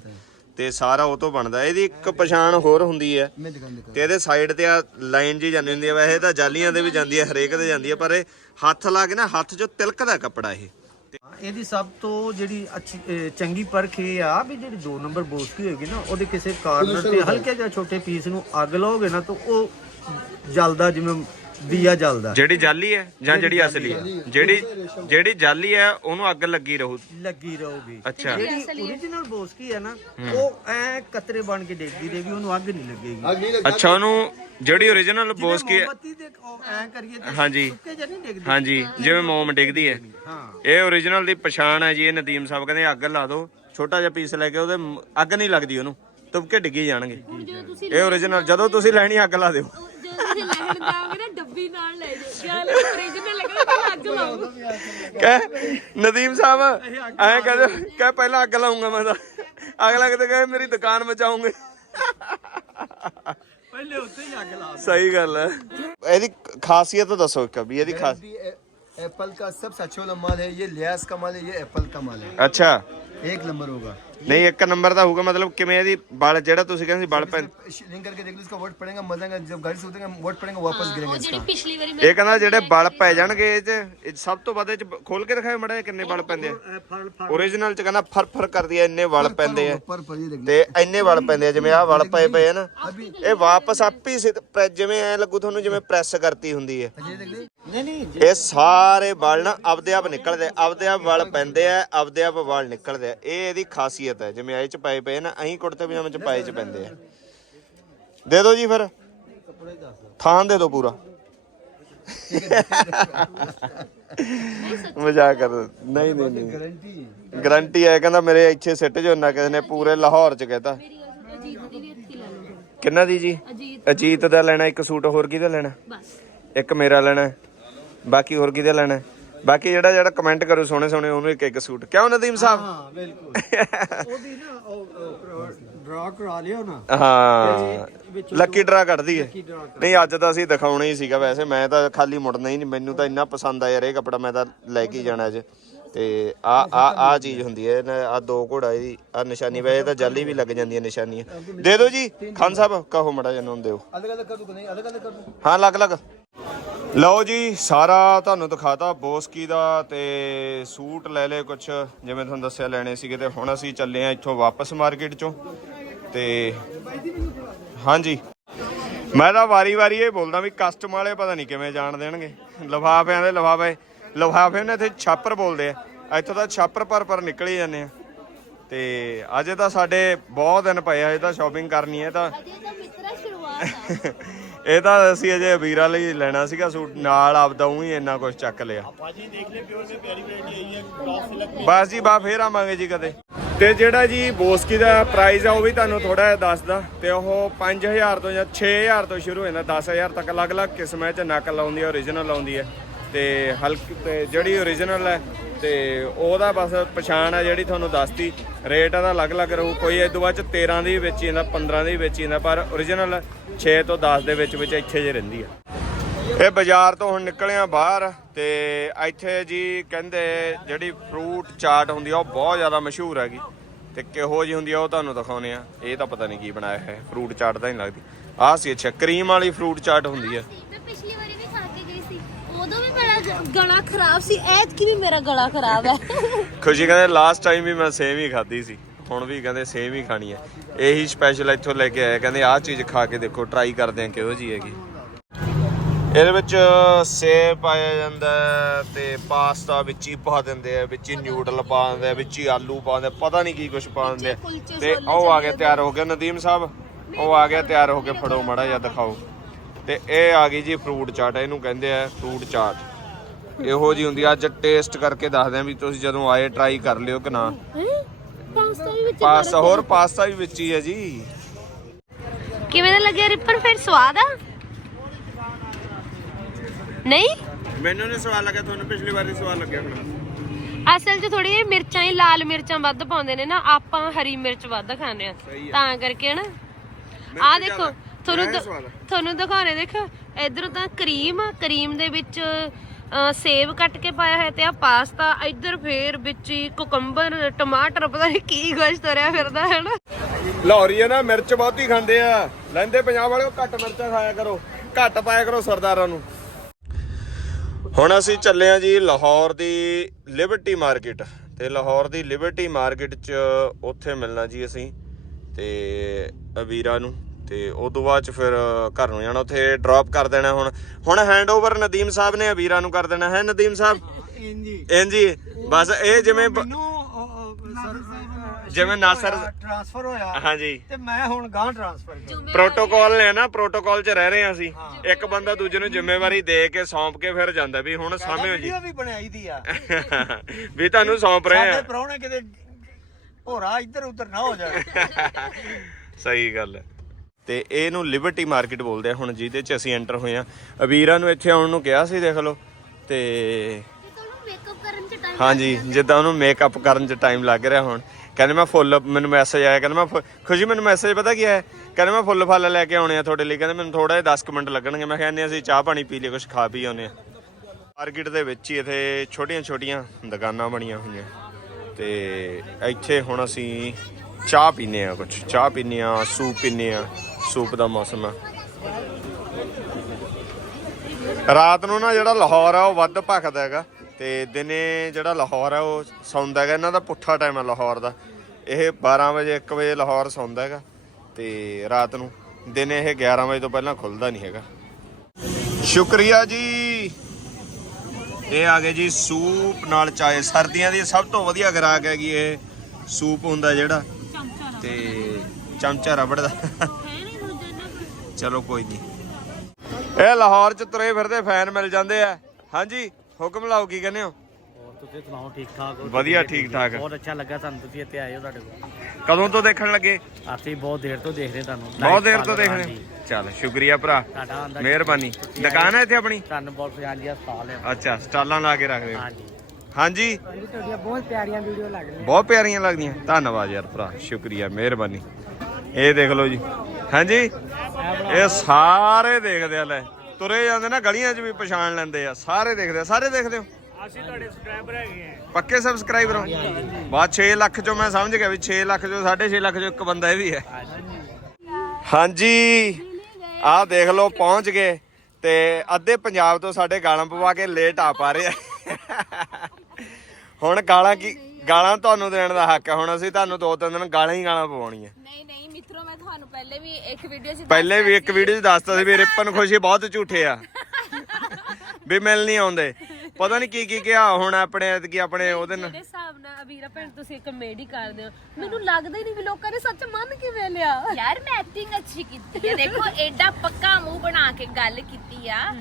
[SPEAKER 1] ਤੇ ਸਾਰਾ ਉਹ ਤੋਂ ਬਣਦਾ ਇਹਦੀ ਇੱਕ ਪਛਾਣ ਹੋਰ ਹੁੰਦੀ ਹੈ। ਤੇ ਇਹਦੇ ਸਾਈਡ ਤੇ ਆ ਲਾਈਨ ਜੀ ਜਾਂਦੀ ਹੁੰਦੀ ਹੈ। ਵੈਸੇ ਤਾਂ ਜਾਲੀਆਂ ਦੇ ਵੀ ਜਾਂਦੀ ਹੈ ਹਰੇਕ ਦੇ ਜਾਂਦੀ ਹੈ ਪਰ ਇਹ ਹੱਥ ਲਾ ਕੇ ਨਾ ਹੱਥ 'ਚੋਂ ਤਿਲਕਦਾ ਕੱਪੜਾ ਇਹ।
[SPEAKER 2] ਇਹਦੀ ਸਭ ਤੋਂ ਜਿਹੜੀ ਅੱਛੀ ਚੰਗੀ ਪਰਖ ਇਹ ਆ ਵੀ ਜਿਹੜੀ 2 ਨੰਬਰ ਬੋਸਕੀ ਹੋਏਗੀ ਨਾ ਉਹਦੇ ਕਿਸੇ ਕਾਰਨਰ ਤੇ ਹਲਕੇ ਜਿਹਾ ਛੋਟੇ ਪੀਸ ਨੂੰ ਅੱਗ ਲਾਓਗੇ ਨਾ ਤਾਂ ਉਹ ਜਲਦਾ ਜਿਵੇਂ ਦੀਆ ਜਲਦਾ।
[SPEAKER 1] ਜਿਹੜੀ ਜਾਲੀ ਹੈ ਜਾਂ ਜਿਹੜੀ ਅਸਲੀ ਹੈ। ਜਿਹੜੀ ਜਿਹੜੀ ਜਾਲੀ ਹੈ ਉਹਨੂੰ ਅੱਗ ਲੱਗੀ ਰਹੂ।
[SPEAKER 2] ਲੱਗੀ ਰਹੂਗੀ।
[SPEAKER 1] ਅੱਛਾ।
[SPEAKER 2] ਜਿਹੜੀ origignal ਬੋਸਕੀ ਹੈ। ਨਾ ਉਹ ਐ ਕਤਰੇ ਬਣ ਕੇ ਡੇਗਦੀ ਰਹੇਗੀ ਉਹਨੂੰ ਅੱਗ ਨਹੀਂ ਲੱਗੇਗੀ।
[SPEAKER 1] ਅੱਛਾ ਉਹਨੂੰ ਜਿਹੜੀ
[SPEAKER 2] origignal
[SPEAKER 1] ਬੋਸਕੀ ਹੈ
[SPEAKER 2] ਬੱਤੀ ਦੇ ਐ ਕਰੀਏ ਤੇ
[SPEAKER 1] ਹਾਂਜੀ।
[SPEAKER 2] ਸੁੱਕੇ ਜਾਂ ਨਹੀਂ ਡੇਗਦੀ।
[SPEAKER 1] ਹਾਂਜੀ ਜਿਵੇਂ ਮੋਮ ਡੇਗਦੀ ਹੈ। ਇਹ origignal ਦੀ ਪਛਾਣ ਹੈ ਜੀ ਇਹ ਨਦੀਮ ਸਾਹਿਬ ਕਹਿੰਦੇ ਅੱਗ ਲਾ ਦੋ ਛੋਟਾ ਜਿਹਾ ਪੀਸ ਲੈ ਕੇ ਉਹਦੇ ਅੱਗ ਨਹੀਂ ਲੱਗਦੀ ਉਹਨੂੰ। ਤੁਪਕੇ ਡਿੱਗੀ ਜਾਣਗੇ। ਇਹ origignal ਜਦੋਂ ਤੁਸੀਂ ਲੈਣੀ ਅੱਗ ਲਾ ਦਿਓ।
[SPEAKER 3] ਜਦੋਂ ਤੁਸੀਂ ਲੈਣ ਦਾ ਡੱਬੀ ਨਾਲ ਲੈ ਜਾਓ ਜਾਂ ਫ੍ਰਿਜ ਤੇ ਲੱਗਣਾ ਤਾਂ ਅੱਗ ਲਾਓ
[SPEAKER 1] ਕਹਿ ਨਦੀਮ ਸਾਹਿਬ ਐਂ ਕਹਦੇ ਕਹਿ ਪਹਿਲਾਂ ਅੱਗ ਲਾਉਂਗਾ ਮੈਂ ਤਾਂ ਅਗਲਾ ਕਿਤੇ ਕਹੇ ਮੇਰੀ ਦੁਕਾਨ ਬਚਾਉਂਗੇ
[SPEAKER 2] ਪਹਿਲੇ ਉੱਤੇ ਹੀ ਅੱਗ ਲਾ
[SPEAKER 1] ਸਹੀ ਗੱਲ ਹੈ ਇਹਦੀ ਖਾਸੀਅਤ ਦੱਸੋ ਇੱਕ ਵੀ ਇਹਦੀ ਖਾਸ
[SPEAKER 4] भी ए- एप्पल का सबसे अच्छा वाला माल है ये लियास का माल है ये एप्पल का माल है
[SPEAKER 1] ਅੱਛਾ
[SPEAKER 4] एक नंबर होगा
[SPEAKER 1] ਨਹੀਂ ਇੱਕ ਨੰਬਰ ਦਾ ਹੋਊਗਾ ਮਤਲਬ ਕਿਵੇਂ ਇਹਦੀ ਬਲ ਜਿਹੜਾ ਤੁਸੀਂ ਕਹਿੰਦੇ ਸੀ ਬਲ ਪੈਂ
[SPEAKER 4] लिंक करके देख लो इसका वर्ड पड़ेगा मजा जब गाड़ी से उतरेंगे वर्ड पड़ेगा वापस गिरेंगे
[SPEAKER 3] ਜਿਹੜੀ
[SPEAKER 4] इसका
[SPEAKER 3] ਪਿਛਲੀ ਵਾਰੀ
[SPEAKER 1] ਇਹ ਕਹਿੰਦਾ ਜਿਹੜੇ ਬਲ ਪੈ ਜਾਣਗੇ ਇਹ ਚ ਇਹ ਸਭ ਤੋਂ ਵੱਧ ਇਹ ਚ ਖੋਲ ਕੇ ਦਿਖਾਓ ਮੜਾ ਕਿੰਨੇ ਬਲ ਪੈਂਦੇ ਆ
[SPEAKER 2] ਫਲ ਫਲ
[SPEAKER 1] ਓਰੀਜਨਲ ਚ ਕਹਿੰਦਾ ਫਰ ਫਰ ਕਰਦੀ ਆ ਇੰਨੇ ਵਲ ਪੈਂਦੇ ਆ
[SPEAKER 4] पर पर ये देख
[SPEAKER 1] ਤੇ ਇੰਨੇ ਵਲ ਪੈਂਦੇ ਆ ਜਿਵੇਂ ਆਹ ਵਲ ਪਏ ਪਏ ਆ ਨਾ ਇਹ ਵਾਪਸ ਆਪ ਹੀ ਸਿੱਧ- ਪ੍ਰੈ- ਜਿਵੇਂ ਐ ਲੱਗੂ ਤੁਹਾਨੂੰ ਜਿਵੇਂ ਪ੍ਰੈਸ ਕਰਤੀ ਹੁੰਦੀ ਹੈ
[SPEAKER 4] ये देख ले
[SPEAKER 2] ਨਹੀਂ ਨਹੀਂ
[SPEAKER 1] ਇਹ ਸਾਰੇ ਵਲ ਨਾ ਆਪਦੇ ਆਪ ਨਿਕਲਦੇ ਆ, ਆਪਦੇ ਆਪ ਵਲ ਪੈਂਦੇ ਆ ਆਪਦੇ ਆਪ ਵਲ ਨਿਕਲਦੇ ਆ ਇਹ ਇਹਦੀ ਖਾਸੀਅਤ ਖਾਸੀਅਤ ਹੈ। ਜਿਵੇਂ ਇਹ ਚ ਪਾਏ ਪਏ ਨਾ ਅਹੀਂ ਕੁੜਤੇ ਪਜਾਮੇ ਚ ਪਾਏ ਚ ਪੈਂਦੇ ਆ। ਦੇ ਦਿਓ ਜੀ ਫਿਰ। ਥਾਂ ਦੇ ਦਿਓ ਪੂਰਾ। ਮਜ਼ਾਕ ਕਰ ਨਹੀਂ ਨਹੀਂ ਨਹੀਂ। ਗਰੰਟੀ ਹੈ। ਕਹਿੰਦਾ ਮੇਰੇ ਇੱਥੇ ਸਿੱਟ ਜੋ ਨਾ ਕਿਸੇ ਨੇ ਪੂਰੇ ਲਾਹੌਰ ਚ ਕਹਤਾ। ਕਿੰਨਾ ਦੀ ਜੀ?
[SPEAKER 3] ਅਜੀਤ
[SPEAKER 1] ਦਾ। ਲੈਣਾ ਇੱਕ ਸੂਟ ਹੋਰ ਕਿਹਦਾ ਲੈਣਾ? ਇੱਕ ਮੇਰਾ ਲੈਣਾ ਬਾਕੀ ਹੋਰ ਕਿਹਦਾ ਲੈਣਾ? ਬਾਕੀ ਜਿਹੜਾ ਜਿਹੜਾ ਕਮੈਂਟ ਕਰੋ ਸੋਹਣੇ ਸੋਹਣੇ ਉਹਨੂੰ ਇੱਕ ਇੱਕ ਸੂਟ। ਕਿਉਂ ਨਦੀਮ ਸਾਹਿਬ
[SPEAKER 2] ਹਾਂ ਬਿਲਕੁਲ। ਉਹਦੀ ਨਾ ਉਹ ਡਰਾ ਕਰਾ ਲਿਓ ਨਾ।
[SPEAKER 1] ਹਾਂ ਲੱਕੀ ਡਰਾ ਕੱਢਦੀ
[SPEAKER 2] ਏ
[SPEAKER 1] ਨਹੀਂ ਅੱਜ ਤਾਂ ਅਸੀਂ ਖਾਲੀ ਮੁੜਨਾ ਹੀ ਨਹੀਂ। ਮੈਨੂੰ ਤਾਂ ਇੰਨਾ ਪਸੰਦ ਆਇਆ ਇਹ ਕੱਪੜਾ ਮੈਂ ਤਾਂ ਲੈ ਕੇ ਜਾਣਾ ਅੱਜ। ਤੇ ਆ ਆ ਆ ਚੀਜ਼ ਹੁੰਦੀ ਹੈ ਆ ਦੋ ਘੋੜਾ ਇਹਦੀ ਆ ਨਿਸ਼ਾਨੀ। ਵੈਸੇ ਤਾਂ ਜਾਲੀ ਵੀ ਲੱਗ ਜਾਂਦੀ ਹੈ ਨਿਸ਼ਾਨੀ ਦੇ ਦਿਓ ਜੀ ਖਾਨ ਸਾਹਿਬ ਕਹੋ ਮੜਾ ਜਨੋਂ ਦਿਓ।
[SPEAKER 4] ਅਲੱਗ ਅਲੱਗ ਕਰ ਦੂੰ ਕਿ ਨਹੀਂ? ਅਲੱਗ ਅਲੱਗ ਕਰ ਦੂੰ।
[SPEAKER 1] ਹਾਂ ਲੱਗ ਲੱਗ ਲਓ ਜੀ ਸਾਰਾ ਤੁਹਾਨੂੰ ਦਿਖਾਤਾ ਬੋਸਕੀ ਦਾ ਤੇ ਸੂਟ ਲੈ ਲਏ ਕੁਛ ਜਿਵੇਂ ਤੁਹਾਨੂੰ ਦੱਸਿਆ ਲੈਣੇ ਸੀਗੇ ਤੇ ਹੁਣ ਅਸੀਂ ਚੱਲੇ ਆ ਇੱਥੋਂ ਵਾਪਸ ਮਾਰਕੀਟ ਚੋਂ। ਤੇ ਹਾਂਜੀ ਮੈਂ ਤਾਂ ਵਾਰੀ-ਵਾਰੀ ਇਹ ਬੋਲਦਾ ਵੀ ਕਸਟਮ ਵਾਲੇ ਪਤਾ ਨਹੀਂ ਕਿਵੇਂ ਜਾਣ ਦੇਣਗੇ। ਲਿਫਾਫਿਆਂ ਦੇ ਲਿਫਾਫੇ ਲਿਫਾਫੇ ਨੇ ਇੱਥੇ ਛਾਪਰ ਬੋਲਦੇ ਆ। ਇੱਥੋਂ ਤਾਂ ਛਾਪਰ ਪਰ ਪਰ ਨਿਕਲ ਹੀ ਜਾਂਦੇ ਆ। ਤੇ ਅਜੇ ਤਾਂ ਸਾਡੇ ਬਹੁਤ ਦਿਨ ਪਏ ਆ ਅਜੇ ਤਾਂ ਸ਼ਾਪਿੰਗ ਕਰਨੀ ਹੈ ਤਾਂ
[SPEAKER 3] ਅਜੇ ਤਾਂ ਮਿੱਤਰਾ ਸ਼ੁਰੂਆਤ ਆ।
[SPEAKER 1] ਇਹ ਤਾਂ ਅਸੀਂ ਅਜੇ ਵੀਰਾ ਲਈ ਲੈਣਾ ਸੀਗਾ ਸੂਟ ਨਾਲ ਆਪਦਾ ਊਂ ਹੀ ਇੰਨਾ ਕੁਝ ਚੱਕ ਲਿਆ। ਬਸ ਜੀ ਬਾ ਫੇਰ ਆਵਾਂਗੇ ਜੀ ਕਦੇ। ਤੇ ਜਿਹੜਾ ਜੀ ਬੋਸਕੀ ਦਾ ਪ੍ਰਾਈਸ ਆ ਉਹ ਵੀ ਤੁਹਾਨੂੰ ਥੋੜਾ ਜਿਹਾ ਦੱਸਦਾ। ਤੇ ਉਹ 5000 ਤੋਂ ਜਾਂ 6000 ਤੋਂ ਸ਼ੁਰੂ ਹੋ ਜਾਂਦਾ 10000 ਤੱਕ ਅਲੱਗ-ਅਲੱਗ ਕਿਸਮਾਂ 'ਚ ਨਕਲ ਆਉਂਦੀ ਹੈ ਓਰੀਜਨਲ ਆਉਂਦੀ ਹੈ ਤੇ ਹਲਕੀ ਤੇ ਜਿਹੜੀ ਓਰੀਜਨਲ ਹੈ ਤੇ ਉਹਦਾ ਬਸ ਪਛਾਣ ਹੈ ਜਿਹੜੀ ਤੁਹਾਨੂੰ ਦੱਸਤੀ। ਰੇਟ ਇਹਦਾ ਅਲੱਗ-ਅਲੱਗ ਰਹੂ। ਕੋਈ ਇਹ ਤੋਂ ਬਾਅਦ ਚ 13 ਦੀ ਵਿੱਚ ਹੀ ਜਾਂਦਾ 15 ਦੀ ਵਿੱਚ ਹੀ ਜਾਂਦਾ, ਪਰ ਓਰੀਜਨਲ 6 ਤੋਂ 10 ਦੇ ਵਿੱਚ ਵਿੱਚ ਇੱਥੇ ਜੇ ਰਹਿੰਦੀ ਆ। ਇਹ ਬਾਜ਼ਾਰ ਤੋਂ ਹੁਣ ਨਿਕਲੇ ਆ ਬਾਹਰ ਤੇ ਇੱਥੇ ਜੀ ਕਹਿੰਦੇ ਜਿਹੜੀ ਫਰੂਟ ਚਾਟ ਹੁੰਦੀ ਆ, ਉਹ ਬਹੁਤ ਜ਼ਿਆਦਾ ਮਸ਼ਹੂਰ ਹੈਗੀ। ਤੇ ਕਿਹੋ ਜੀ ਹੁੰਦੀ ਆ, ਉਹ ਤੁਹਾਨੂੰ ਦਿਖਾਉਨੇ ਆ। ਇਹ ਤਾਂ ਪਤਾ ਨਹੀਂ ਕੀ ਬਣਾਇਆ ਹੈ। ਫਰੂਟ ਚਾਟ ਤਾਂ ਨਹੀਂ ਲੱਗਦੀ। ਆਹ ਸੀ ਅੱਛਾ ਕਰੀਮ ਵਾਲੀ ਫਰੂਟ ਚਾਟ ਹੁੰਦੀ ਆ
[SPEAKER 3] ਮੈਂ ਪਿਛਲੀ ਵਾਰੀ ਵੀ ਖਾ ਕੇ ਗਈ ਸੀ ਉਦੋਂ ਵੀ ਮੇਰਾ ਗਲਾ ਖਰਾਬ ਸੀ ਐਤਕੀ ਵੀ ਮੇਰਾ ਗਲਾ ਖਰਾਬ ਹੈ।
[SPEAKER 1] ਖੁਸ਼ੀ ਕਹਿੰਦੇ ਲਾਸਟ ਟਾਈਮ ਵੀ ਮੈਂ ਸੇਮ ਹੀ ਖਾਧੀ ਸੀ ਹੁਣ ਵੀ ਕਹਿੰਦੇ ਸੇਮ ਹੀ ਖਾਣੀ ਹੈ। ਇਹੀ ਸਪੈਸ਼ਲ ਇੱਥੋਂ ਲੈ ਕੇ ਆਏ ਕਹਿੰਦੇ ਆਹ ਚੀਜ਼ ਖਾ ਕੇ ਦੇਖੋ ਟਰਾਈ ਕਰਦੇ ਆ ਕਿਹੋ ਜੀ ਹੈਗੀ। ਇਹਦੇ ਵਿੱਚ ਸੇਬ ਪਾਇਆ ਜਾਂਦਾ ਤੇ ਪਾਸਤਾ ਵਿੱਚ ਹੀ ਪਾ ਦਿੰਦੇ ਆ ਵਿੱਚ ਹੀ ਨਿਊਡਲ ਪਾ ਦਿੰਦੇ ਆ ਵਿੱਚ ਹੀ ਆਲੂ ਪਾ ਦਿੰਦੇ ਆ, ਪਤਾ ਨਹੀਂ ਕੀ ਕੁਝ ਪਾ ਦਿੰਦੇ ਆ। ਤੇ ਉਹ ਆ ਗਿਆ ਤਿਆਰ ਹੋ ਗਿਆ ਨਦੀਮ ਸਾਹਿਬ ਉਹ ਆ ਗਿਆ ਤਿਆਰ ਹੋ ਕੇ ਫੜੋ ਮੜਾ ਜਾਂ ਦਿਖਾਓ। ਤੇ ਇਹ ਆ ਗਈ ਜੀ ਫਰੂਟ ਚਾਟ ਇਹਨੂੰ ਕਹਿੰਦੇ ਆ ਫਰੂਟ ਚਾਟ ਇਹੋ ਜੀ ਹੁੰਦੀ ਆ ਅੱਜ ਟੇਸਟ ਕਰਕੇ ਦੱਸਦੇ ਆ ਵੀ ਤੁਸੀਂ ਜਦੋਂ ਆਏ ਟਰਾਈ ਕਰ ਲਿਓ ਕਿ ਨਾ?
[SPEAKER 3] ਪਾਸਤਾ ਵੀ ਵਿੱਚ
[SPEAKER 1] ਪਾਸਤਾ ਹੋਰ ਪਾਸਤਾ ਵੀ ਵਿੱਚ ਹੀ ਹੈ ਜੀ।
[SPEAKER 3] ਕਿਵੇਂ ਦਾ ਲੱਗਿਆ ਰਿਪਨ ਫਿਰ ਸਵਾਦ ਆ? ਨਹੀਂ?
[SPEAKER 1] ਮੈਨੂੰ ਨਹੀਂ ਸਵਾਲ ਲੱਗਿਆ ਤੁਹਾਨੂੰ ਪਿਛਲੀ ਵਾਰੀ ਸਵਾਲ ਲੱਗਿਆ ਹੁਣ।
[SPEAKER 3] ਅਸਲ 'ਚ ਥੋੜੀ ਜਿਹੀ ਮਿਰਚਾਂ ਹੀ ਲਾਲ ਮਿਰਚਾਂ ਵੱਧ ਪਾਉਂਦੇ ਨੇ ਨਾ ਆਪਾਂ ਹਰੀ ਮਿਰਚ ਵੱਧ ਖਾਂਦੇ ਆ। ਤਾਂ ਕਰਕੇ ਨਾ ਆ ਦੇਖੋ ਤੁਹਾਨੂੰ ਦ- ਤੁਹਾਨੂੰ ਦਿਖਾਣੇ ਦੇਖੋ ਇਧਰ ਤਾਂ ਕਰੀਮ ਆ ਕਰੀਮ ਦੇ ਵਿੱਚ ਅ, ਸੇਬ ਕੱਟ ਕੇ ਪਾਇਆ ਹੈ ਤੇ ਆ ਪਾਸਤਾ ਇੱਧਰ ਫੇਰ ਵਿੱਚ ਹੀ ਕੁਕੰਬਰ ਟਮਾਟਰ ਪਤਾ ਨਹੀਂ ਕੀ ਕੁਛ ਤੁਰਿਆ ਫਿਰਦਾ ਹੈ ਨਾ
[SPEAKER 1] ਲਾਹੌਰੀ ਨਾ ਮਿਰਚ ਬਹੁਤੀ ਖਾਂਦੇ ਆ। ਲੈਂਦੇ ਪੰਜਾਬ ਵਾਲੇ ਘੱਟ ਮਿਰਚਾਂ ਖਾਇਆ ਕਰੋ। ਘੱਟ ਪਾਇਆ ਕਰੋ ਸਰਦਾਰਾਂ ਨੂੰ। ਹੁਣ ਅਸੀਂ ਚੱਲੇ ਆ ਜੀ ਲਾਹੌਰ ਦੀ ਲਿਬਰਟੀ ਮਾਰਕੀਟ ਤੇ ਲਾਹੌਰ ਦੀ ਲਿਬਰਟੀ ਮਾਰਕੀਟ 'ਚ ਉੱਥੇ ਮਿਲਣਾ ਜੀ ਅਸੀਂ ਤੇ ਅਵੀਰਾ ਨੂੰ। ਤੇ ਉਸ ਤੋਂ ਬਾਅਦ ਚ ਫਿਰ ਘਰ ਨੂੰ ਜਾਣਾ ਉੱਥੇ ਡ੍ਰੌਪ ਕਰ ਦੇਣਾ ਹੁਣ। ਹੁਣ ਹੈਂਡਓਵਰ ਨਦੀਮ ਸਾਹਿਬ ਨੇ ਅਵੀਰਾ ਨੂੰ ਕਰ ਦੇਣਾ ਹੈ ਨਦੀਮ ਸਾਹਿਬ?
[SPEAKER 2] ਇੰਜੀ।
[SPEAKER 1] ਇੰਜੀ। ਬਸ ਇਹ ਜਿਵੇਂ ਜਿਵੇਂ ਨਾਸਰ
[SPEAKER 2] ਟ੍ਰਾਂਸਫਰ ਹੋਇਆ
[SPEAKER 1] ਹਾਂਜੀ।
[SPEAKER 2] ਤੇ ਮੈਂ ਹੁਣ ਗਾਂ ਟ੍ਰਾਂਸਫਰ ਕਰ।
[SPEAKER 1] ਪ੍ਰੋਟੋਕਾਲ ਨੇ ਨਾ ਪ੍ਰੋਟੋਕਾਲ 'ਚ ਰਹਿ ਰਹੇ ਹਾਂ ਅਸੀਂ। ਇੱਕ ਬੰਦਾ ਦੂਜੇ ਨੂੰ ਜ਼ਿੰਮੇਵਾਰੀ ਦੇ ਕੇ ਸੌਂਪ ਕੇ ਫਿਰ ਜਾਂਦਾ ਵੀ ਹੁਣ ਸਾਹਮਣੇ ਜੀ।
[SPEAKER 2] ਵੀ ਬਣਾਈ ਦੀ ਆ।
[SPEAKER 1] ਵੀ ਤੁਹਾਨੂੰ ਸੌਂਪ ਰਹੇ
[SPEAKER 2] ਸਾਡੇ
[SPEAKER 1] ਆ
[SPEAKER 2] ਪ੍ਰਾਹੁਣੇ ਕਿਤੇ ਭੋਰਾ ਇੱਧਰ ਉੱਧਰ ਨਾ ਹੋ ਜਾਵੇ
[SPEAKER 1] ਸਹੀ ਗੱਲ ਹੈ। ਤੇ ਇਹਨੂੰ ਲਿਬਰਟੀ ਮਾਰਕੀਟ ਬੋਲਦੇ ਆ, ਹੁਣ ਜਿਹਦੇ 'ਚ ਅਸੀਂ ਐਂਟਰ ਹੋਏ ਆ। ਅਬੀਰਾ ਨੂੰ ਇੱਥੇ ਆਉਣ ਨੂੰ ਕਿਹਾ ਸੀ, ਦੇਖ ਲਓ। ਤੇ ਹਾਂਜੀ, ਜਿੱਦਾਂ ਉਹਨੂੰ ਮੇਕਅਪ ਕਰਨ 'ਚ ਟਾਈਮ ਲੱਗ ਰਿਹਾ ਹੁਣ। ਕਹਿੰਦੇ ਮੈਂ ਫੁੱਲ, ਮੈਨੂੰ ਮੈਸੇਜ ਆਇਆ, ਕਹਿੰਦੇ ਮੈਂ ਫੁ- ਖੁਸ਼ੀ, ਮੈਨੂੰ ਮੈਸੇਜ ਪਤਾ ਕੀ ਆਇਆ? ਕਹਿੰਦੇ ਮੈਂ ਫੁੱਲ ਫਲ ਲੈ ਕੇ ਆਉਣੇ ਆ ਤੁਹਾਡੇ ਲਈ। ਕਹਿੰਦੇ ਮੈਨੂੰ ਥੋੜਾ ਜਿਹਾ 10 ਕੁ ਮਿੰਟ ਲੱਗਣਗੇ। ਮੈਂ ਕਹਿੰਦੇ ਅਸੀਂ ਚਾਹ ਪਾਣੀ ਪੀ ਲਈ ਕੁਝ ਖਾ ਪੀ ਆਉਨੇ ਆ। ਮਾਰਕੀਟ ਦੇ ਵਿੱਚ ਹੀ ਇੱਥੇ ਛੋਟੀਆਂ ਛੋਟੀਆਂ ਦੁਕਾਨਾਂ ਬਣੀਆਂ ਹੋਈਆਂ। ਤੇ ਇੱਥੇ ਹੁਣ ਅਸੀਂ ਚਾਹ ਪੀਨੇ ਆ ਕੁਝ ਚਾਹ ਪੀਨੇ ਆ, ਸੂਪ ਪੀਨੇ ਆ। ਸੂਪ ਦਾ ਮੌਸਮ ਆ ਰਾਤ ਨੂੰ ਨਾ ਜਿਹੜਾ ਲਾਹੌਰ ਆ, ਉਹ ਵੱਧ ਭਖਦਾ ਹੈਗਾ। ਤੇ ਦਿਨੇ ਜਿਹੜਾ ਲਾਹੌਰ ਆ, ਉਹ ਸੌਂਦਾ ਹੈਗਾ। ਇਹਨਾਂ ਦਾ ਪੁੱਠਾ ਟਾਈਮ ਹੈ ਲਾਹੌਰ ਦਾ। ਇਹ 12 ਵਜੇ 1 ਵਜੇ ਲਾਹੌਰ ਸੌਂਦਾ ਹੈਗਾ। ਤੇ ਰਾਤ ਨੂੰ ਦਿਨੇ ਇਹ 11 ਵਜੇ ਤੋਂ ਪਹਿਲਾਂ ਖੁੱਲਦਾ ਨਹੀਂ ਹੈਗਾ। ਸ਼ੁਕਰੀਆ ਜੀ। ਇਹ ਆ ਗਏ ਜੀ ਸੂਪ ਨਾਲ ਚਾਏ। ਸਰਦੀਆਂ ਦੀ ਸਭ ਤੋਂ ਵਧੀਆ ਖੁਰਾਕ ਹੈਗੀ ਇਹ ਸੂਪ ਹੁੰਦਾ ਜਿਹੜਾ। ਤੇ ਚਮਚਾ ਰਬੜ ਦਾ। ਚਲੋ ਕੋਈ ਨਹੀਂ। ਇਹ ਲਾਹੌਰ ਚ ਤੁਰੇ ਫਿਰਦੇ ਫੈਨ ਮਿਲ ਜਾਂਦੇ ਆ। ਹਾਂਜੀ ਹੁਕਮ ਲਾਓ ਕੀ ਕਹਿੰਦੇ ਹੋ?
[SPEAKER 6] ਹੋਰ ਤੁਸੀਂ ਸੁਣਾਓ ਠੀਕ ਠਾਕ ਹੋ?
[SPEAKER 1] ਵਧੀਆ ਠੀਕ ਠਾਕ।
[SPEAKER 6] ਬਹੁਤ ਅੱਛਾ ਲੱਗਾ ਸਾਨੂੰ ਤੁਸੀਂ ਇੱਥੇ ਆਏ ਹੋ ਤੁਹਾਡੇ ਕੋਲ?
[SPEAKER 1] ਕਦੋਂ ਤੋਂ ਦੇਖਣ ਲੱਗੇ?
[SPEAKER 6] ਅਸੀਂ ਬਹੁਤ ਦੇਰ ਤੋਂ ਦੇਖ ਰਹੇ ਤੁਹਾਨੂੰ।
[SPEAKER 1] ਬਹੁਤ ਦੇਰ ਤੋਂ ਦੇਖ ਰਹੇ
[SPEAKER 6] ਹਾਂਜੀ।
[SPEAKER 1] ਚੱਲ ਸ਼ੁਕਰੀਆ ਭਰਾ। ਮਿਹਰਬਾਨੀ। ਦੁਕਾਨ ਹੈ ਇੱਥੇ ਆਪਣੀ?
[SPEAKER 6] ਤੁਹਾਨੂੰ ਬਹੁਤ ਆ ਸਟਾਲ ਹੈ।
[SPEAKER 1] ਅੱਛਾ ਸਟਾਲਾਂ ਲਾ ਕੇ ਰੱਖਦੇ ਹੋ।
[SPEAKER 6] ਹਾਂਜੀ।
[SPEAKER 1] ਹਾਂਜੀ।
[SPEAKER 6] ਤੁਹਾਡੀਆਂ ਬਹੁਤ ਪਿਆਰੀਆਂ ਵੀਡੀਓ ਲੱਗ ਰਹੀਆਂ
[SPEAKER 1] ਬਹੁਤ ਪਿਆਰੀਆਂ ਲੱਗਦੀਆਂ। ਧੰਨਵਾਦ ਯਾਰ ਭਰਾ ਸ਼ੁਕਰੀਆ ਮਿਹਰਬਾਨੀ। ਇਹ ਦੇਖ ਲਓ ਜੀ। ਹਾਂਜੀ। ਇਹ ਸਾਰੇ ਦੇਖਦੇ ਆ ਲੈ। ਤੁਰੇ ਜਾਂਦੇ ਨਾ ਗਲੀਆਂ 'ਚ ਵੀ ਪਛਾਣ ਲੈਂਦੇ ਆ। ਸਾਰੇ ਦੇਖਦੇ ਆ ਸਾਰੇ ਦੇਖਦੇ ਹੋ?
[SPEAKER 6] ਅਸੀਂ ਤੁਹਾਡੇ ਸਬਸਕ੍ਰਾਈਬਰ ਹੈਗੇ ਆ।
[SPEAKER 1] ਪੱਕੇ ਸਬਸਕ੍ਰਾਈਬਰ ਹੋ? ਬਾਅਦ 6 ਲੱਖ ਚੋਂ ਮੈਂ ਸਮਝ ਗਿਆ ਵੀ 6 ਲੱਖ ਚੋਂ 6.5 ਲੱਖ ਚੋਂ ਇੱਕ ਬੰਦਾ ਇਹ ਵੀ ਹੈ। ਹਾਂਜੀ। ਆਹ ਦੇਖ ਲਓ ਪਹੁੰਚ ਗਏ। ਤੇ ਅੱਧੇ ਪੰਜਾਬ ਤੋਂ ਸਾਡੇ ਗਾਲਾਂ ਪਵਾ ਕੇ ਲੇਟ ਆ ਪਾ ਰਹੇ ਆ। ਹੁਣ ਗਾਲਾਂ ਕੀ ਗਾਲਾਂ ਤੁਹਾਨੂੰ ਦੇਣ ਦਾ ਹੱਕ ਹੈ। ਹੁਣ ਅਸੀਂ ਤੁਹਾਨੂੰ ਦੋ ਤਿੰਨ ਦਿਨ ਗਾਲਾਂ ਹੀ ਗਾਲਾਂ ਪਵਾਉਣੀਆਂ।
[SPEAKER 7] ਨਹੀਂ ਨਹੀਂ ਮਿੱਤਰੋ ਮੈਂ ਤੁਹਾਨੂੰ ਪਹਿਲੇ ਵੀ ਇੱਕ ਵੀਡੀਓ 'ਚ
[SPEAKER 1] ਪਹਿਲੇ ਵੀ ਇੱਕ ਵੀਡੀਓ 'ਚ ਦੱਸਤਾ ਸੀ ਵੀ ਰਿਪਨ ਖੁਸ਼ੀ ਬਹੁਤ ਝੂਠੇ ਆ। ਵੀ ਮਿਲ ਨਹੀਂ ਆਉਂਦੇ। ਪਤਾ ਨਹੀਂ ਕੀ ਕੀ ਕਿਹਾ ਹੁਣ ਆਪਣੇ ਐਤਕੀ ਆਪਣੇ ਉਹਦੇ ਨਾਲ।
[SPEAKER 3] ਜਿਹੜੇ ਹਿਸਾਬ ਨਾਲ ਅਬੀਰਾ ਭੈਣ ਤੁਸੀਂ ਕਮੇਡੀ ਕਰਦੇ ਹੋ ਮੈਨੂੰ ਲੱਗਦਾ ਹੀ ਨਹੀਂ ਵੀ ਲੋਕਾਂ ਨੇ ਸੱਚ ਮੰਨ ਕਿਵੇਂ ਲਿਆ।
[SPEAKER 7] ਯਾਰ ਮੈਂ ਐਕਟਿੰਗ ਅੱਛੀ ਕੀਤੀ ਹੈ ਦੇਖੋ ਐਡਾ ਪੱਕਾ ਮੂੰਹ ਬਣਾ ਕੇ ਗੱਲ ਕੀਤੀ ਆ।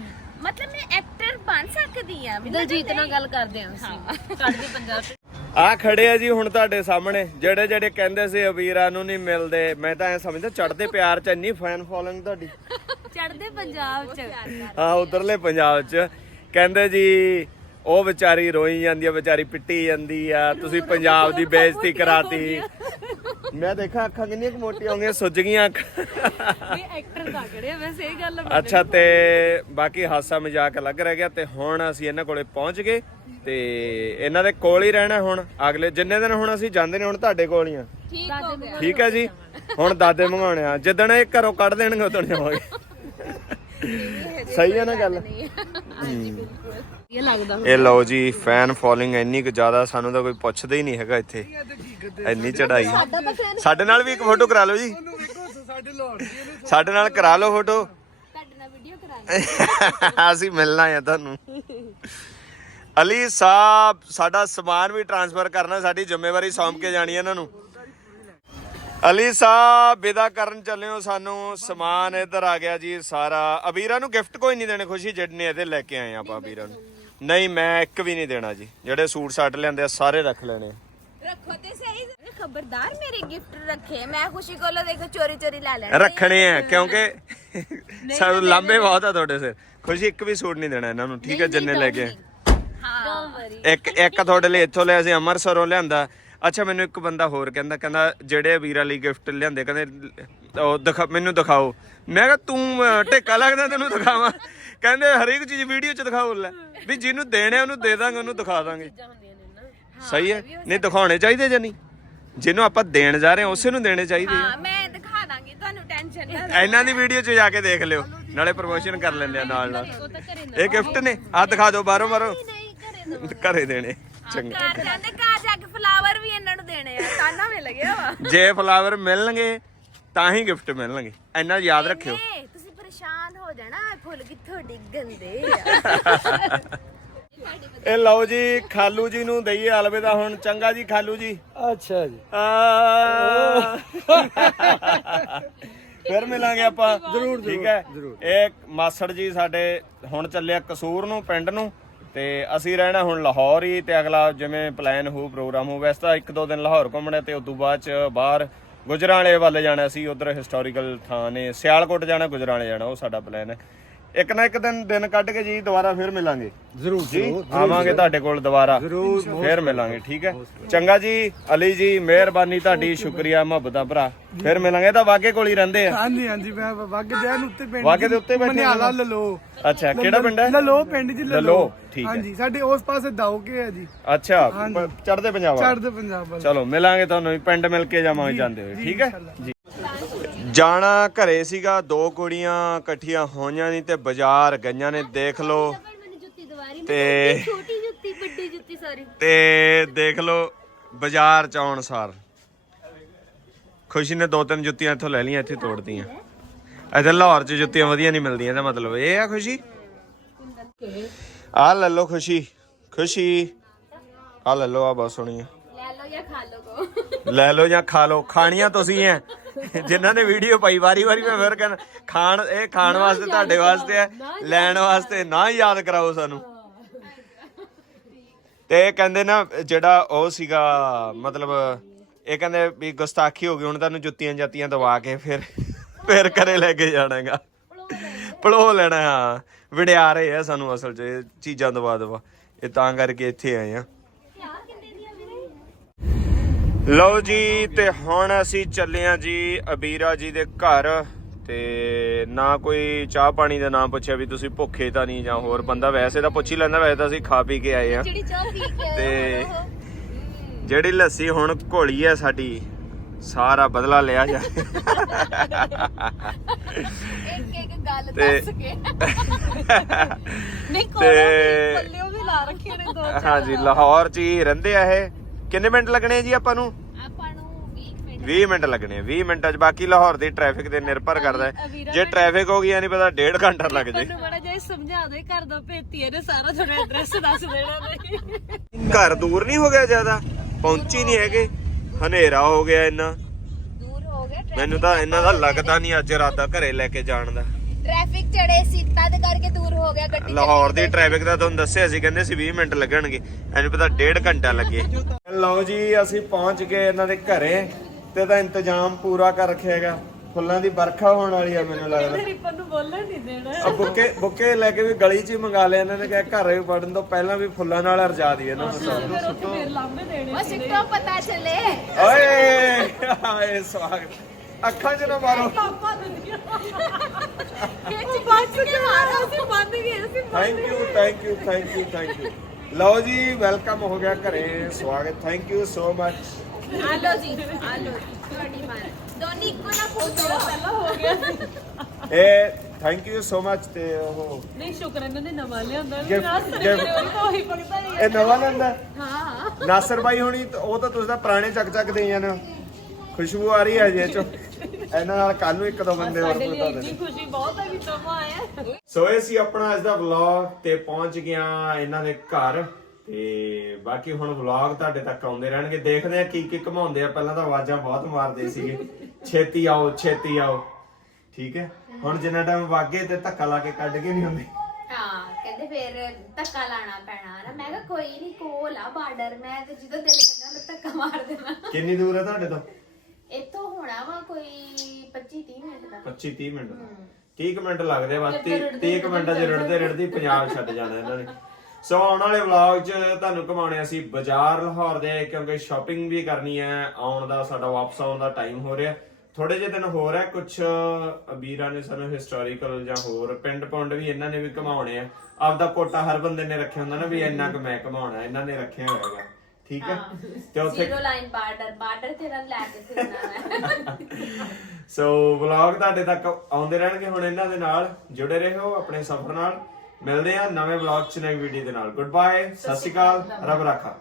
[SPEAKER 7] ਮਤਲਬ ਮੈਂ ਐਕਟਰ ਬਣ ਸਕਦੀ ਆ। ਮੈਨੂੰ
[SPEAKER 3] ਦਲਜੀਤ ਨਾਲ ਗੱਲ ਕਰਦੇ ਹਾਂ ਅਸੀਂ। ਚੜ੍ਹਦੀ ਪੰਜਾਬ ਚ।
[SPEAKER 1] ਆ ਖੜੇ ਆ ਜੀ ਹੁਣ ਤੁਹਾਡੇ ਸਾਹਮਣੇ। ਜਿਹੜੇ ਜਿਹੜੇ ਕਹਿੰਦੇ ਸੀ ਅਬੀਰਾ ਨੂੰ ਨਹੀਂ ਮਿਲਦੇ ਮੈਂ ਤਾਂ ਐ ਸਮਝਦਾ ਚੜਦੇ ਪਿਆਰ ਚ ਇੰਨੀ ਫੈਨ ਫੋਲੋਇੰਗ ਤੁਹਾਡੀ।
[SPEAKER 3] ਚੜ੍ਹਦੇ ਪੰਜਾਬ ਚ।
[SPEAKER 1] ਆ ਉਧਰਲੇ ਪੰਜਾਬ ਚ। ਕਹਿੰਦੇ ਜੀ ਉਹ ਵਿਚਾਰੀ ਰੋਈ ਜਾਂਦੀ ਆ ਵਿਚਾਰੀ ਪਿੱਟੀ ਜਾਂਦੀ ਆ ਤੁਸੀਂ ਪੰਜਾਬ ਦੀ ਬੇਇੱਜ਼ਤੀ ਕਰਾਤੀ। ਮੈਂ ਦੇਖਾਂ ਅੱਖਾਂ ਕਿੰਨੀਆਂ ਕੁ ਮੋਟੀਆਂ ਹੋ ਗਈਆਂ ਸੁੱਜ ਗਈਆਂ ਅੱਖਾਂ।
[SPEAKER 3] ਇਹ ਐਕਟਰ ਦਾ ਖੜੇ ਆ ਵੈਸੇ ਇਹ ਗੱਲ ਆ।
[SPEAKER 1] ਅੱਛਾ ਤੇ ਬਾਕੀ ਹਾਸਾ ਮਜ਼ਾਕ ਅਲੱਗ ਰਹਿ ਗਿਆ ਤੇ ਹੁਣ ਅਸੀਂ ਇਹਨਾਂ ਕੋਲੇ ਪਹੁੰਚ ਗਏ ਤੇ ਇਹਨਾਂ ਦੇ ਕੋਲ ਹੀ ਰਹਿਣਾ ਹੁਣ। ਅਗਲੇ ਜਿੰਨੇ ਦਿਨ ਹੁਣ ਅਸੀਂ ਜਾਂਦੇ ਨੇ ਹੁਣ ਤੁਹਾਡੇ ਕੋਲ ਹੀ ਆ।
[SPEAKER 7] ਠੀਕ ਹੋ ਗਿਆ।
[SPEAKER 1] ਠੀਕ ਹੈ ਜੀ। ਹੁਣ ਦਾਦੇ ਮੰਗਾਉਣੇ ਆ। ਜਿੱਦਣ ਇਹ ਘਰੋਂ ਕੱਢ ਦੇਣਗੇ ਉਦੋਂ ਜਾਵਾਂਗੇ ਸਹੀ ਹੈ ਨਾ ਗੱਲ?
[SPEAKER 3] ਇਹ ਲੱਗਦਾ।
[SPEAKER 1] ਇਹ ਲਓ ਜੀ ਫੈਨ ਫੋਲੋਇੰਗ ਇੰਨੀ ਕੁ ਜ਼ਿਆਦਾ ਸਾਨੂੰ ਤਾਂ ਕੋਈ ਪੁੱਛਦਾ ਹੀ ਨਹੀਂ ਹੈਗਾ ਇੱਥੇ। ਇੰਨੀ ਚੜਾਈ ਸਾਡੇ ਨਾਲ ਵੀ ਇੱਕ ਫੋਟੋ ਕਰਾ ਲਓ ਜੀ। ਸਾਡੇ ਨਾਲ ਕਰਾ ਲਓ ਫੋਟੋ।
[SPEAKER 7] ਤੁਹਾਡੇ ਨਾਲ ਵੀਡੀਓ ਕਰਾਂਗੇ
[SPEAKER 1] ਅਸੀਂ ਮਿਲਣਾ ਆ ਤੁਹਾਨੂੰ। ਅਲੀ ਸਾਹਿਬ ਸਾਡਾ ਸਮਾਨ ਵੀ ਟ੍ਰਾਂਸਫਰ ਕਰਨਾ ਸਾਡੀ ਜ਼ਿੰਮੇਵਾਰੀ ਸੌਂਪ ਕੇ ਜਾਣੀ ਹੈ ਇਹਨਾਂ ਨੂੰ। ਅਲੀ ਸਾਹਿਬ ਵਿਦਾ ਕਰਨ ਚੱਲੇ ਹੋ ਸਾਨੂੰ। ਸਮਾਨ ਇੱਧਰ ਆ ਗਿਆ ਜੀ ਸਾਰਾ। ਅਬੀਰਾ ਨੂੰ ਗਿਫਟ ਕੋਈ ਨਹੀਂ ਦੇਣੇ ਖੁਸ਼ੀ ਜਿੰਨੇ ਇਹਦੇ ਲੈ ਕੇ ਆਏ ਆਪਾਂ ਅਬੀਰਾ ਨੂੰ। ਨਹੀਂ ਮੈਂ ਇੱਕ ਵੀ ਨਹੀਂ ਦੇਣਾ ਜੀ। ਜਿਹੜੇ ਸੂਟ ਸਾਟ ਲਿਆਂਦੇ ਆ ਸਾਰੇ ਰੱਖ ਲੈਣੇ। ਆ।
[SPEAKER 7] ਰੱਖੋ ਤੇ ਸਹੀ ਖਬਰਦਾਰ ਮੇਰੇ ਗਿਫਟ ਰੱਖੇ ਮੈਂ ਖੁਸ਼ੀ ਕੋਲੋਂ ਦੇਖੋ ਚੋਰੀ ਚੋਰੀ ਲੈ ਲੈਣੇ
[SPEAKER 1] ਰੱਖਣੇ ਆ ਕਿਉਂਕਿ ਸਾਨੂੰ ਲਾਂਬੇ ਬਹੁਤ ਆ ਤੁਹਾਡੇ ਸਿਰ। ਖੁਸ਼ੀ ਇੱਕ ਵੀ ਸੂਟ ਨਹੀਂ ਦੇਣਾ ਇਹਨਾਂ ਨੂੰ। ਠੀਕ ਹੈ ਜਿੰਨੇ ਲੈ ਕੇ। ਇੱਕ ਇੱਕ ਤੁਹਾਡੇ ਲਈ ਇੱਥੋਂ ਲਿਆ ਸੀ ਅੰਮ੍ਰਿਤਸਰੋਂ ਲਿਆਂਦਾ। ਅੱਛਾ ਮੈਨੂੰ ਇੱਕ ਬੰਦਾ ਹੋਰ ਕਹਿੰਦਾ ਕਹਿੰਦਾ ਜਿਹੜੇ ਵੀਰਾਂ ਲਈ ਗਿਫਟ ਲਿਆਂਦੇ ਕਹਿੰਦੇ ਉਹ ਦਿਖਾ ਮੈਨੂੰ ਦਿਖਾਓ। ਮੈਂ ਕਿਹਾ ਤੂੰ ਢੇਕਾ ਲੱਗਦਾ ਤੈਨੂੰ ਦਿਖਾਵਾਂ। ਕਹਿੰਦੇ ਹਰੇਕ ਚੀਜ਼ ਵੀਡੀਓ 'ਚ ਦਿਖਾਓ ਲੈ। ਵੀ ਜਿਹਨੂੰ ਦੇਣੇ ਆ ਉਹਨੂੰ ਦੇ ਦਾਂਗੇ ਉਹਨੂੰ ਦਿਖਾ ਦਾਂਗੇ। ਸਹੀ ਹੈ? ਨਹੀਂ ਦਿਖਾਉਣੇ ਚਾਹੀਦੇ ਜਾਂ ਨਹੀਂ? ਜਿਹਨੂੰ ਆਪਾਂ ਦੇਣ ਜਾ ਰਹੇ ਹਾਂ ਉਸੇ ਨੂੰ ਦੇਣੇ ਚਾਹੀਦੇ ਆ।
[SPEAKER 7] ਹਾਂ ਮੈਂ ਦਿਖਾ ਦਾਂਗੀ ਤੁਹਾਨੂੰ ਟੈਨਸ਼ਨ ਨਾ
[SPEAKER 1] ਇਹਨਾਂ ਦੀ ਵੀਡੀਓ 'ਚ ਜਾ ਕੇ ਦੇਖ ਲਿਓ। ਨਾਲੇ ਪ੍ਰਮੋਸ਼ਨ ਕਰ ਲੈਂਦੇ ਆ ਨਾਲ ਨਾਲ। ਇਹ ਗਿਫਟ ਨੇ ਆ ਦਿਖਾ ਦਿਓ ਬਾਹਰੋਂ ਬਾਹਰੋਂ। ਘਰੇ ਦੇਣੇ ਚੰਗਾ
[SPEAKER 7] ਘਰ ਜਾਂਦੇ ਘਰ ਜਾ ਕੇ ਫਲਾਵਰ ਵੀ ਇਹਨਾਂ ਨੂੰ ਦੇਣੇ ਆ ਤਾਨਾ ਮਿਲ ਗਿਆ ਵਾ।
[SPEAKER 1] ਜੇ ਫਲਾਵਰ ਮਿਲਣਗੇ ਤਾਂ ਹੀ ਗਿਫਟ ਮਿਲਣਗੇ। ਇੰਨਾ ਯਾਦ ਰੱਖਿਓ।
[SPEAKER 7] ਨਹੀਂ, ਤੁਸੀਂ ਪਰੇਸ਼ਾਨ ਹੋ ਜਾਣਾ ਫੁੱਲ ਕਿੱਥੋਂ ਡਿੱਗਣਦੇ ਆ।
[SPEAKER 1] ਇਹ ਲਓ ਜੀ ਖਾਲੂ ਜੀ ਨੂੰ ਦਈਏ ਅਲਵਿਦਾ ਹੁਣ ਚੰਗਾ ਜੀ ਖਾਲੂ ਜੀ।
[SPEAKER 2] ਅੱਛਾ ਜੀ।
[SPEAKER 1] ਆ। ਫਿਰ ਮਿਲਾਂਗੇ ਆਪਾਂ। ਜ਼ਰੂਰ ਠੀਕ ਹੈ। ਇਹ ਮਾਸੜ ਜੀ ਸਾਡੇ ਹੁਣ ਚੱਲਿਆ ਕਸੂਰ ਨੂੰ ਪਿੰਡ ਨੂੰ। ਤੇ ਅਸੀਂ ਰਹਿਣਾ ਹੁਣ ਲਾਹੌਰ ਹੀ ਤੇ ਅਗਲਾ ਜਿਵੇਂ ਪਲਾਨ ਹੋ ਪ੍ਰੋਗਰਾਮ ਹੋ ਵੈਸੇ ਤਾਂ ਇੱਕ ਦੋ ਦਿਨ ਲਾਹੌਰ ਘੁੰਮਣਾ ਤੇ ਉਸ ਤੋਂ ਬਾਅਦ ਚ ਬਾਹਰ ਗੁਜਰਾਲੇ ਵੱਲ ਜਾਣਾ ਸੀ ਉਧਰ ਹਿਸਟੋਰੀਕਲ ਥਾਂ ਨੇ ਸਿਆਲਕੋਟ ਜਾਣਾ ਗੁਜਰਾਲੇ ਜਾਣਾ ਉਹ ਸਾਡਾ ਪਲਾਨ ਹੈ। ਇੱਕ ਨਾ ਇੱਕ ਦਿਨ ਦਿਨ ਕੱਢ ਕੇ ਜੀ ਦੁਬਾਰਾ ਫਿਰ ਮਿਲਾਂਗੇ।
[SPEAKER 2] ਜ਼ਰੂਰ
[SPEAKER 1] ਜੀ ਆਵਾਂਗੇ ਤੁਹਾਡੇ ਕੋਲ ਦੁਬਾਰਾ ਫਿਰ ਮਿਲਾਂਗੇ ਠੀਕ ਹੈ? ਚੰਗਾ ਜੀ ਅਲੀ ਜੀ ਮਿਹਰਬਾਨੀ ਤੁਹਾਡੀ ਸ਼ੁਕਰੀਆ। ਮੁਹੱਬਤਾਂ ਭਰਾ। ਫਿਰ ਮਿਲਾਂਗੇ ਤਾਂ ਵਾਗੇ ਕੋਲ ਹੀ ਰਹਿੰਦੇ ਆ।
[SPEAKER 5] ਹਾਂਜੀ ਹਾਂਜੀ ਮੈਂ ਵੱਗ ਦੇਣ ਉੱਤੇ ਪਿੰਡ
[SPEAKER 1] ਵਾਗੇ ਦੇ ਉੱਤੇ ਬੈਠੇ
[SPEAKER 5] ਮਨਿਆਲਾ? ਲਲੋ।
[SPEAKER 1] ਅੱਛਾ ਕਿਹੜਾ ਪਿੰਡ ਹੈ?
[SPEAKER 5] ਲਲੋ ਪਿੰਡ ਜੀ
[SPEAKER 1] ਲਲੋ, ਠੀਕ ਹੈ।
[SPEAKER 5] ਹਾਂਜੀ ਸਾਡੇ ਉਸ ਪਾਸੇ ਦਾਉਕੇ ਹੈ ਜੀ।
[SPEAKER 1] ਅੱਛਾ ਚੜ੍ਹਦੇ ਪੰਜਾਬ ਵਾਲਾ।
[SPEAKER 5] ਚੜ੍ਹਦੇ ਪੰਜਾਬ
[SPEAKER 1] ਚਲੋ ਮਿਲਾਂਗੇ ਤੁਹਾਨੂੰ ਪਿੰਡ ਮਿਲ ਕੇ ਜਾਵਾਂਗੇ ਜਾਂਦੇ ਹੋਏ ਠੀਕ ਹੈ। ਜੀ। ਜਾਣਾ ਘਰੇ ਸੀਗਾ ਦੋ ਕੁੜੀਆਂ ਇਕੱਠੀਆਂ ਹੋਈਆਂ ਨਹੀਂ ਤੇ ਬਾਜ਼ਾਰ ਗਈਆਂ ਨੇ ਦੇਖ ਲਓ।
[SPEAKER 3] ਮੈਨੂੰ ਜੁੱਤੀ ਦਵਾਰੀ
[SPEAKER 1] ਤੇ
[SPEAKER 3] ਛੋਟੀ ਜੁੱਤੀ ਵੱਡੀ ਜੁੱਤੀ ਸਾਰੀ।
[SPEAKER 1] ਤੇ ਦੇਖ ਲਓ ਬਾਜ਼ਾਰ ਚ ਆਉਣ ਸਾਰ। ਖੁਸ਼ੀ ਨੇ ਦੋ ਤਿੰਨ ਜੁੱਤੀਆਂ ਇੱਥੋਂ ਲੈ ਲਈਆਂ ਇੱਥੇ ਤੋੜਤੀਆਂ। ਇੱਥੇ ਲਾਹੌਰ ਚ ਜੁੱਤੀਆਂ ਵਧੀਆ ਨਹੀਂ ਮਿਲਦੀਆਂ ਇਹਦਾ ਮਤਲਬ ਇਹ ਆ ਖੁਸ਼ੀ? ਆ ਲੈ ਲਓ ਖੁਸ਼ੀ ਖੁਸ਼ੀ। ਆ ਲੈ ਲਓ ਆ ਬਹੁਤ ਸੋਹਣੀ ਆ।
[SPEAKER 3] ਲੈ ਲਓ ਜਾਂ ਖਾ ਲਓ
[SPEAKER 1] ਲੈ ਲਓ ਜਾਂ ਖਾ ਲਓ ਖਾਣੀਆਂ ਤੁਸੀਂ ਐ। ਜਿਨ੍ਹਾਂ ਨੇ ਵੀਡੀਓ ਪਾਈ ਵਾਰੀ ਵਾਰੀ ਮੈਂ ਫਿਰ ਕਹਿੰਦਾ ਖਾਣ ਇਹ ਖਾਣ ਵਾਸਤੇ ਤੁਹਾਡੇ ਵਾਸਤੇ ਹੈ ਲੈਣ ਵਾਸਤੇ ਨਾ ਯਾਦ ਕਰਾਓ ਸਾਨੂੰ। ਤੇ ਇਹ ਕਹਿੰਦੇ ਨਾ ਜਿਹੜਾ ਉਹ ਸੀਗਾ ਮਤਲਬ ਇਹ ਕਹਿੰਦੇ ਵੀ ਗੁਸਤਾਖੀ ਹੋ ਗਈ ਹੁਣ ਤੁਹਾਨੂੰ ਜੁੱਤੀਆਂ ਜਾਤੀਆਂ ਦਵਾ ਕੇ ਫਿਰ ਫਿਰ ਘਰੇ ਲੈ ਕੇ ਜਾਣਾਗਾ। ਪੜੋ ਲੈਣਾ ਹਾਂ। ਵਿੜਿਆ ਰਹੇ ਆ ਸਾਨੂੰ ਅਸਲ 'ਚ ਇਹ ਚੀਜ਼ਾਂ ਦਵਾ ਦਵਾ। ਇਹ ਤਾਂ ਕਰਕੇ ਇੱਥੇ ਆਏ ਆ। ਲਓ ਜੀ ਤੇ ਹੁਣ ਅਸੀਂ ਚੱਲੇ ਆ ਜੀ ਅਬੀਰਾ ਜੀ ਦੇ ਘਰ। ਤੇ ਨਾ ਕੋਈ ਚਾਹ ਪਾਣੀ ਦਾ ਨਾਮ ਪੁੱਛਿਆ ਵੀ ਤੁਸੀਂ ਭੁੱਖੇ ਤਾਂ ਨਹੀਂ ਜਾਂ ਹੋਰ ਬੰਦਾ ਵੈਸੇ ਤਾਂ ਪੁੱਛ ਹੀ ਲੈਂਦਾ ਵੈਸੇ ਤਾਂ ਅਸੀਂ ਖਾ ਪੀ ਕੇ ਆਏ ਆ
[SPEAKER 3] ਜਿਹੜੀ ਚਾਹ ਪੀ ਕੇ
[SPEAKER 1] ਤੇ ਜਿਹੜੀ ਲੱਸੀ ਹੁਣ ਘੋਲੀ ਹੈ ਸਾਡੀ ਸਾਰਾ ਬਦਲਾ ਲਿਆ ਜਾ।
[SPEAKER 7] ਇੱਕ ਇੱਕ ਗੱਲ ਦੱਸ ਕੇ।
[SPEAKER 3] ਨਹੀਂ
[SPEAKER 1] ਤੇ-
[SPEAKER 3] ਪੱਲਿਓ ਵੀ ਲਾ ਰੱਖੇ ਨੇ ਦੋ
[SPEAKER 1] ਹਾਂਜੀ ਲਾਹੌਰ ਚ ਹੀ ਰਹਿੰਦੇ ਆ ਇਹ। ਕਿੰਨੇ ਮਿੰਟ ਲੱਗਣੇ ਆ ਜੀ ਆਪਾਂ ਨੂੰ?
[SPEAKER 7] ਆਪਾਂ ਨੂੰ 20 ਮਿੰਟ।
[SPEAKER 1] 20 ਮਿੰਟ ਲੱਗਣੇ ਆ 20 ਮਿੰਟਾਂ ਚ ਬਾਕੀ ਲਾਹੌਰ ਦੀ ਟ੍ਰੈਫਿਕ ਤੇ ਨਿਰਭਰ ਕਰਦਾ ਹੈ। ਜੇ ਟ੍ਰੈਫਿਕ ਹੋ ਗਈ ਨਹੀਂ ਪਤਾ ਡੇਢ ਘੰਟਾ ਲੱਗ ਜੇ।
[SPEAKER 3] ਮੈਨੂੰ ਬੜਾ ਜਿਹਾ ਸਮਝਾ ਦੇ ਘਰ ਦਾ ਭੇਤੀ ਇਹਨੇ ਸਾਰਾ ਤੁਹਾਡਾ ਐਡਰੈਸ ਦੱਸ ਦੇਣਾ ਨੇ
[SPEAKER 1] ਘਰ ਦੂਰ ਨਹੀਂ ਹੋ ਗਿਆ ਜ਼ਿਆਦਾ? ਪਹੁੰਚੀ ਨਹੀਂ ਹੈਗੇ? ਹਨੇਰਾ ਹੋ ਗਿਆ ਇੰਨਾ।
[SPEAKER 7] ਦੂਰ ਹੋ ਗਿਆ
[SPEAKER 1] ਮੈਨੂੰ ਤਾਂ ਇਹਨਾਂ ਦਾ ਲੱਗਦਾ ਨਹੀਂ ਅੱਜ ਰਾਤ ਘਰੇ ਲੈ ਕੇ ਜਾਣ ਦਾ।
[SPEAKER 7] ਟ੍ਰੈਫਿਕ ਚੜੇ ਸੀ ਤਦ ਕਰਕੇ ਦੂਰ ਹੋ ਗਿਆ ਗੱਡੀ
[SPEAKER 1] ਲਾਹੌਰ ਦੀ ਟ੍ਰੈਫਿਕ ਦਾ ਤੁਹਾਨੂੰ ਦੱਸਿਆ ਸੀ ਕਹਿੰਦੇ ਸੀ 20 ਮਿੰਟ ਲੱਗਣਗੇ। ਐਨੂੰ ਪਤਾ ਡੇਢ ਘੰਟਾ ਲੱਗੇ। ਲਓ ਜੀ ਅਸੀਂ ਪਹੁੰਚ ਗਏ ਇਹਨਾਂ ਦੇ ਘਰੇ ਤੇ ਤਾਂ ਇੰਤਜ਼ਾਮ ਪੂਰਾ ਕਰ ਰੱਖਿਆ ਹੈਗਾ। ਫੁੱਲਾਂ ਦੀ ਵਰਖਾ ਹੋਣ ਵਾਲੀ ਆ ਮੈਨੂੰ ਲੱਗਦਾ।
[SPEAKER 3] ਰਿਪਨ ਨੂੰ ਬੋਲਣ ਨਹੀਂ ਦੇਣਾ।
[SPEAKER 1] ਆ ਬੁੱਕੇ ਬੁੱਕੇ ਲੈ ਕੇ ਵੀ ਗਲੀ 'ਚ ਹੀ ਮੰਗਾ ਲਿਆ ਇਹਨਾਂ ਨੇ ਕਿਹਾ ਘਰੇ ਵੀ ਪੜਨ ਤੋਂ ਪਹਿਲਾਂ ਵੀ ਫੁੱਲਾਂ ਨਾਲ ਰਜਾ ਦਈਏ ਇਹਨਾਂ ਨੂੰ। ਸਾਰਿਆਂ ਨੂੰ ਸੁੱਟੋ
[SPEAKER 3] ਫਿਰ ਲਾਂਬੇ ਦੇਣੇ
[SPEAKER 7] ਉਹ ਸਿੱਟੋ ਪਤਾ ਚੱਲੇ।
[SPEAKER 1] ਓਏ ਆਏ ਸਵਾਗਤ। ਅੱਖਾਂ 'ਚ ਨਾ ਮਾਰੋ।
[SPEAKER 3] ਪਾਪਾ ਦੁਨੀਆ ਖਿੱਚ ਬਾਅਦ ਚ ਮਾਰਾ ਅਸੀਂ ਬੰਦ ਗਏ ਅਸੀਂ
[SPEAKER 1] thank you thank you thank you thank you ਲਓ ਜੀ ਵੈਲਕਮ ਹੋ ਗਿਆ ਘਰੇ ਸਵਾਗਤ। ਥੈਂਕ ਯੂ ਸੋ ਮਚ
[SPEAKER 7] ਆ ਜੀ ਆ ਤੁਹਾਡੀ ਮਾਰ। ਦੋਨੀ ਇੱਕੋ ਨਾ ਫੋਟੋ
[SPEAKER 3] ਪਹਿਲਾਂ ਹੋ ਗਿਆ।
[SPEAKER 1] ਇਹ ਥੈਂਕ ਯੂ ਸੋ ਮਚ ਤੇ ਉਹ
[SPEAKER 3] ਨਹੀਂ ਸ਼ੁਕਰ ਇਹਨਾਂ ਨੇ ਨਵਾਂ ਲਿਆਂਦਾ ਨਾ ਸਰੇ
[SPEAKER 1] gift-
[SPEAKER 3] ਉਹ ਤਾਂ ਉਹੀ ਪਕਦਾ ਹੀ
[SPEAKER 1] ਇਹ ਨਵਾਂ ਲੈਂਦਾ
[SPEAKER 3] ਹਾਂ।
[SPEAKER 1] ਨਾਸਰ ਬਾਈ ਹੋਣੀ ਤਾਂ- ਉਹ ਤਾਂ ਤੁਸੀਂ ਤਾਂ ਪੁਰਾਣੇ ਚੱਕ ਚੱਕ ਦੇ ਜਾਣੇ ਹੋ। ਖੁਸ਼ਬੂ ਆ ਰਹੀ ਹੈ ਜੇ ਚੋ। ਇਹਨਾਂ ਨਾਲ ਕੱਲ ਨੂੰ ਇੱਕ ਦੋ ਬੰਦੇ ਹੋਰ
[SPEAKER 3] ਸਾਡੇ ਲਈ ਇੰਨੀ
[SPEAKER 1] ਦੇ
[SPEAKER 3] ਖੁਸ਼ੀ ਬਹੁਤ ਹੈ ਵੀ ਨਵਾਂ ਆਇਆ।
[SPEAKER 1] ਸੋ ਇਹ ਸੀ ਆਪਣਾ ਅੱਜ ਦਾ ਵਲੌਗ ਤੇ ਪਹੁੰਚ ਗਿਆ ਇਹਨਾਂ ਦੇ ਘਰ। ਤੇ ਬਾਕੀ ਹੁਣ ਵਲੌਗ ਤੁਹਾਡੇ ਤੱਕ ਆਉਂਦੇ ਰਹਿਣਗੇ। ਦੇਖਦੇ ਆ ਕੀ ਕੀ ਘਮਾਉਂਦੇ ਆ। ਪਹਿਲਾਂ ਤਾਂ ਆਵਾਜ਼ਾਂ ਬਹੁਤ ਮਾਰਦੇ ਸੀਗੇ। ਛੇਤੀ ਆਓ ਛੇਤੀ ਆਓ। ਠੀਕ ਹੈ? ਹੁਣ ਜਿੰਨਾ ਟਾਈਮ ਵਾਗੇ ਤੇ ਧੱਕਾ ਲਾ ਕੇ ਕੱਢ ਕੇ ਨਹੀਂ ਹੁੰਦੇ।
[SPEAKER 7] ਹਾਂ ਕਹਿੰਦੇ ਫੇਰ ਧੱਕਾ ਲਾਣਾ ਪੈਣਾ। ਨਾ ਮੈਂ ਕਿਹਾ ਕੋਈ ਨਹੀਂ ਕੋਲ ਆ ਬਾਰਡਰ ਮੈਂ ਤੇ ਜਦੋਂ ਦਿਲ ਕਰਦਾ ਮੈਂ ਧੱਕਾ ਮਾਰ ਦੇਣਾ
[SPEAKER 1] ਕਿੰਨੀ ਦੂਰ ਹੈ ਤੁਹਾਡੇ ਤੋਂ?
[SPEAKER 7] ਇੱਥੋਂ ਹੋਣਾ ਵਾ ਕੋਈ 25 30 ਮਿੰਟ ਦਾ
[SPEAKER 1] 25 30 ਮਿੰਟ 30 ਕੁ ਮਿੰਟ ਲੱਗਦੇ ਬਸ 30 ਕੁ ਮਿੰਟਾਂ 'ਚ ਰੜਦੇ ਰੜਦੀ ਪੰਜਾਬ ਛੱਡ ਜਾਣਾ ਇਹਨਾਂ ਨੇ। ਸੋ ਆਉਣ ਵਾਲੇ ਵਲੌਗ 'ਚ ਤੁਹਾਨੂੰ ਘਮਾਉਣੇ ਅਸੀਂ ਬਾਜ਼ਾਰ ਲਾਹੌਰ ਦੇ ਕਿਉਂਕਿ ਸ਼ਾਪਿੰਗ ਵੀ ਕਰਨੀ ਹੈ ਆਉਣ ਦਾ ਸਾਡਾ ਵਾਪਸ ਆਉਣ ਦਾ ਟਾਈਮ ਹੋ ਰਿਹਾ। ਥੋੜੇ ਜਿਹੇ ਦਿਨ ਹੋਰ ਹੈ ਕੁਝ ਅਬੀਰਾਂ ਨੇ ਸਾਨੂੰ ਹਿਸਟੋਰੀਕਲ ਜਾਂ ਹੋਰ ਪਿੰਡ ਪੁੰਡ ਵੀ ਇਹਨਾਂ ਨੇ ਵੀ ਘਮਾਉਣੇ ਆ। ਆਪਦਾ ਕੋਟਾ ਹਰ ਬੰਦੇ ਨੇ ਰੱਖਿਆ ਹੁੰਦਾ ਨਾ ਵੀ ਇੰਨਾ ਕੁ ਮੈਂ ਘਮਾਉਣਾ ਇਹਨਾਂ ਨੇ ਰੱਖਿਆ ਹੋਇਆਗਾ ਠੀਕ ਹੈ? ਤੇ ਉੱਥੇ
[SPEAKER 7] ਜ਼ੀਰੋ ਲਾਈਨ ਬਾਰਡਰ ਬਾਰਡਰ ਤੇ ਰਨ ਲੈ ਕੇ ਫਿਰਨਾ ਮੈਂ।
[SPEAKER 1] ਸੋ ਵਲੌਗ ਤੁਹਾਡੇ ਤੱਕ ਆਉਂਦੇ ਰਹਿਣਗੇ ਹੁਣ ਇਹਨਾਂ ਦੇ ਨਾਲ ਜੁੜੇ ਰਹੋ ਆਪਣੇ ਸਫ਼ਰ ਨਾਲ। ਮਿਲਦੇ ਆ ਨਵੇਂ ਵਲੌਗ ਚ ਨਵੀਂ ਵੀਡੀਓ ਦੇ ਨਾਲ। ਗੁੱਡ ਬਾਏ ਸਤਿ ਸ਼੍ਰੀ ਅਕਾਲ। ਰੱਬ ਰਾਖਾ।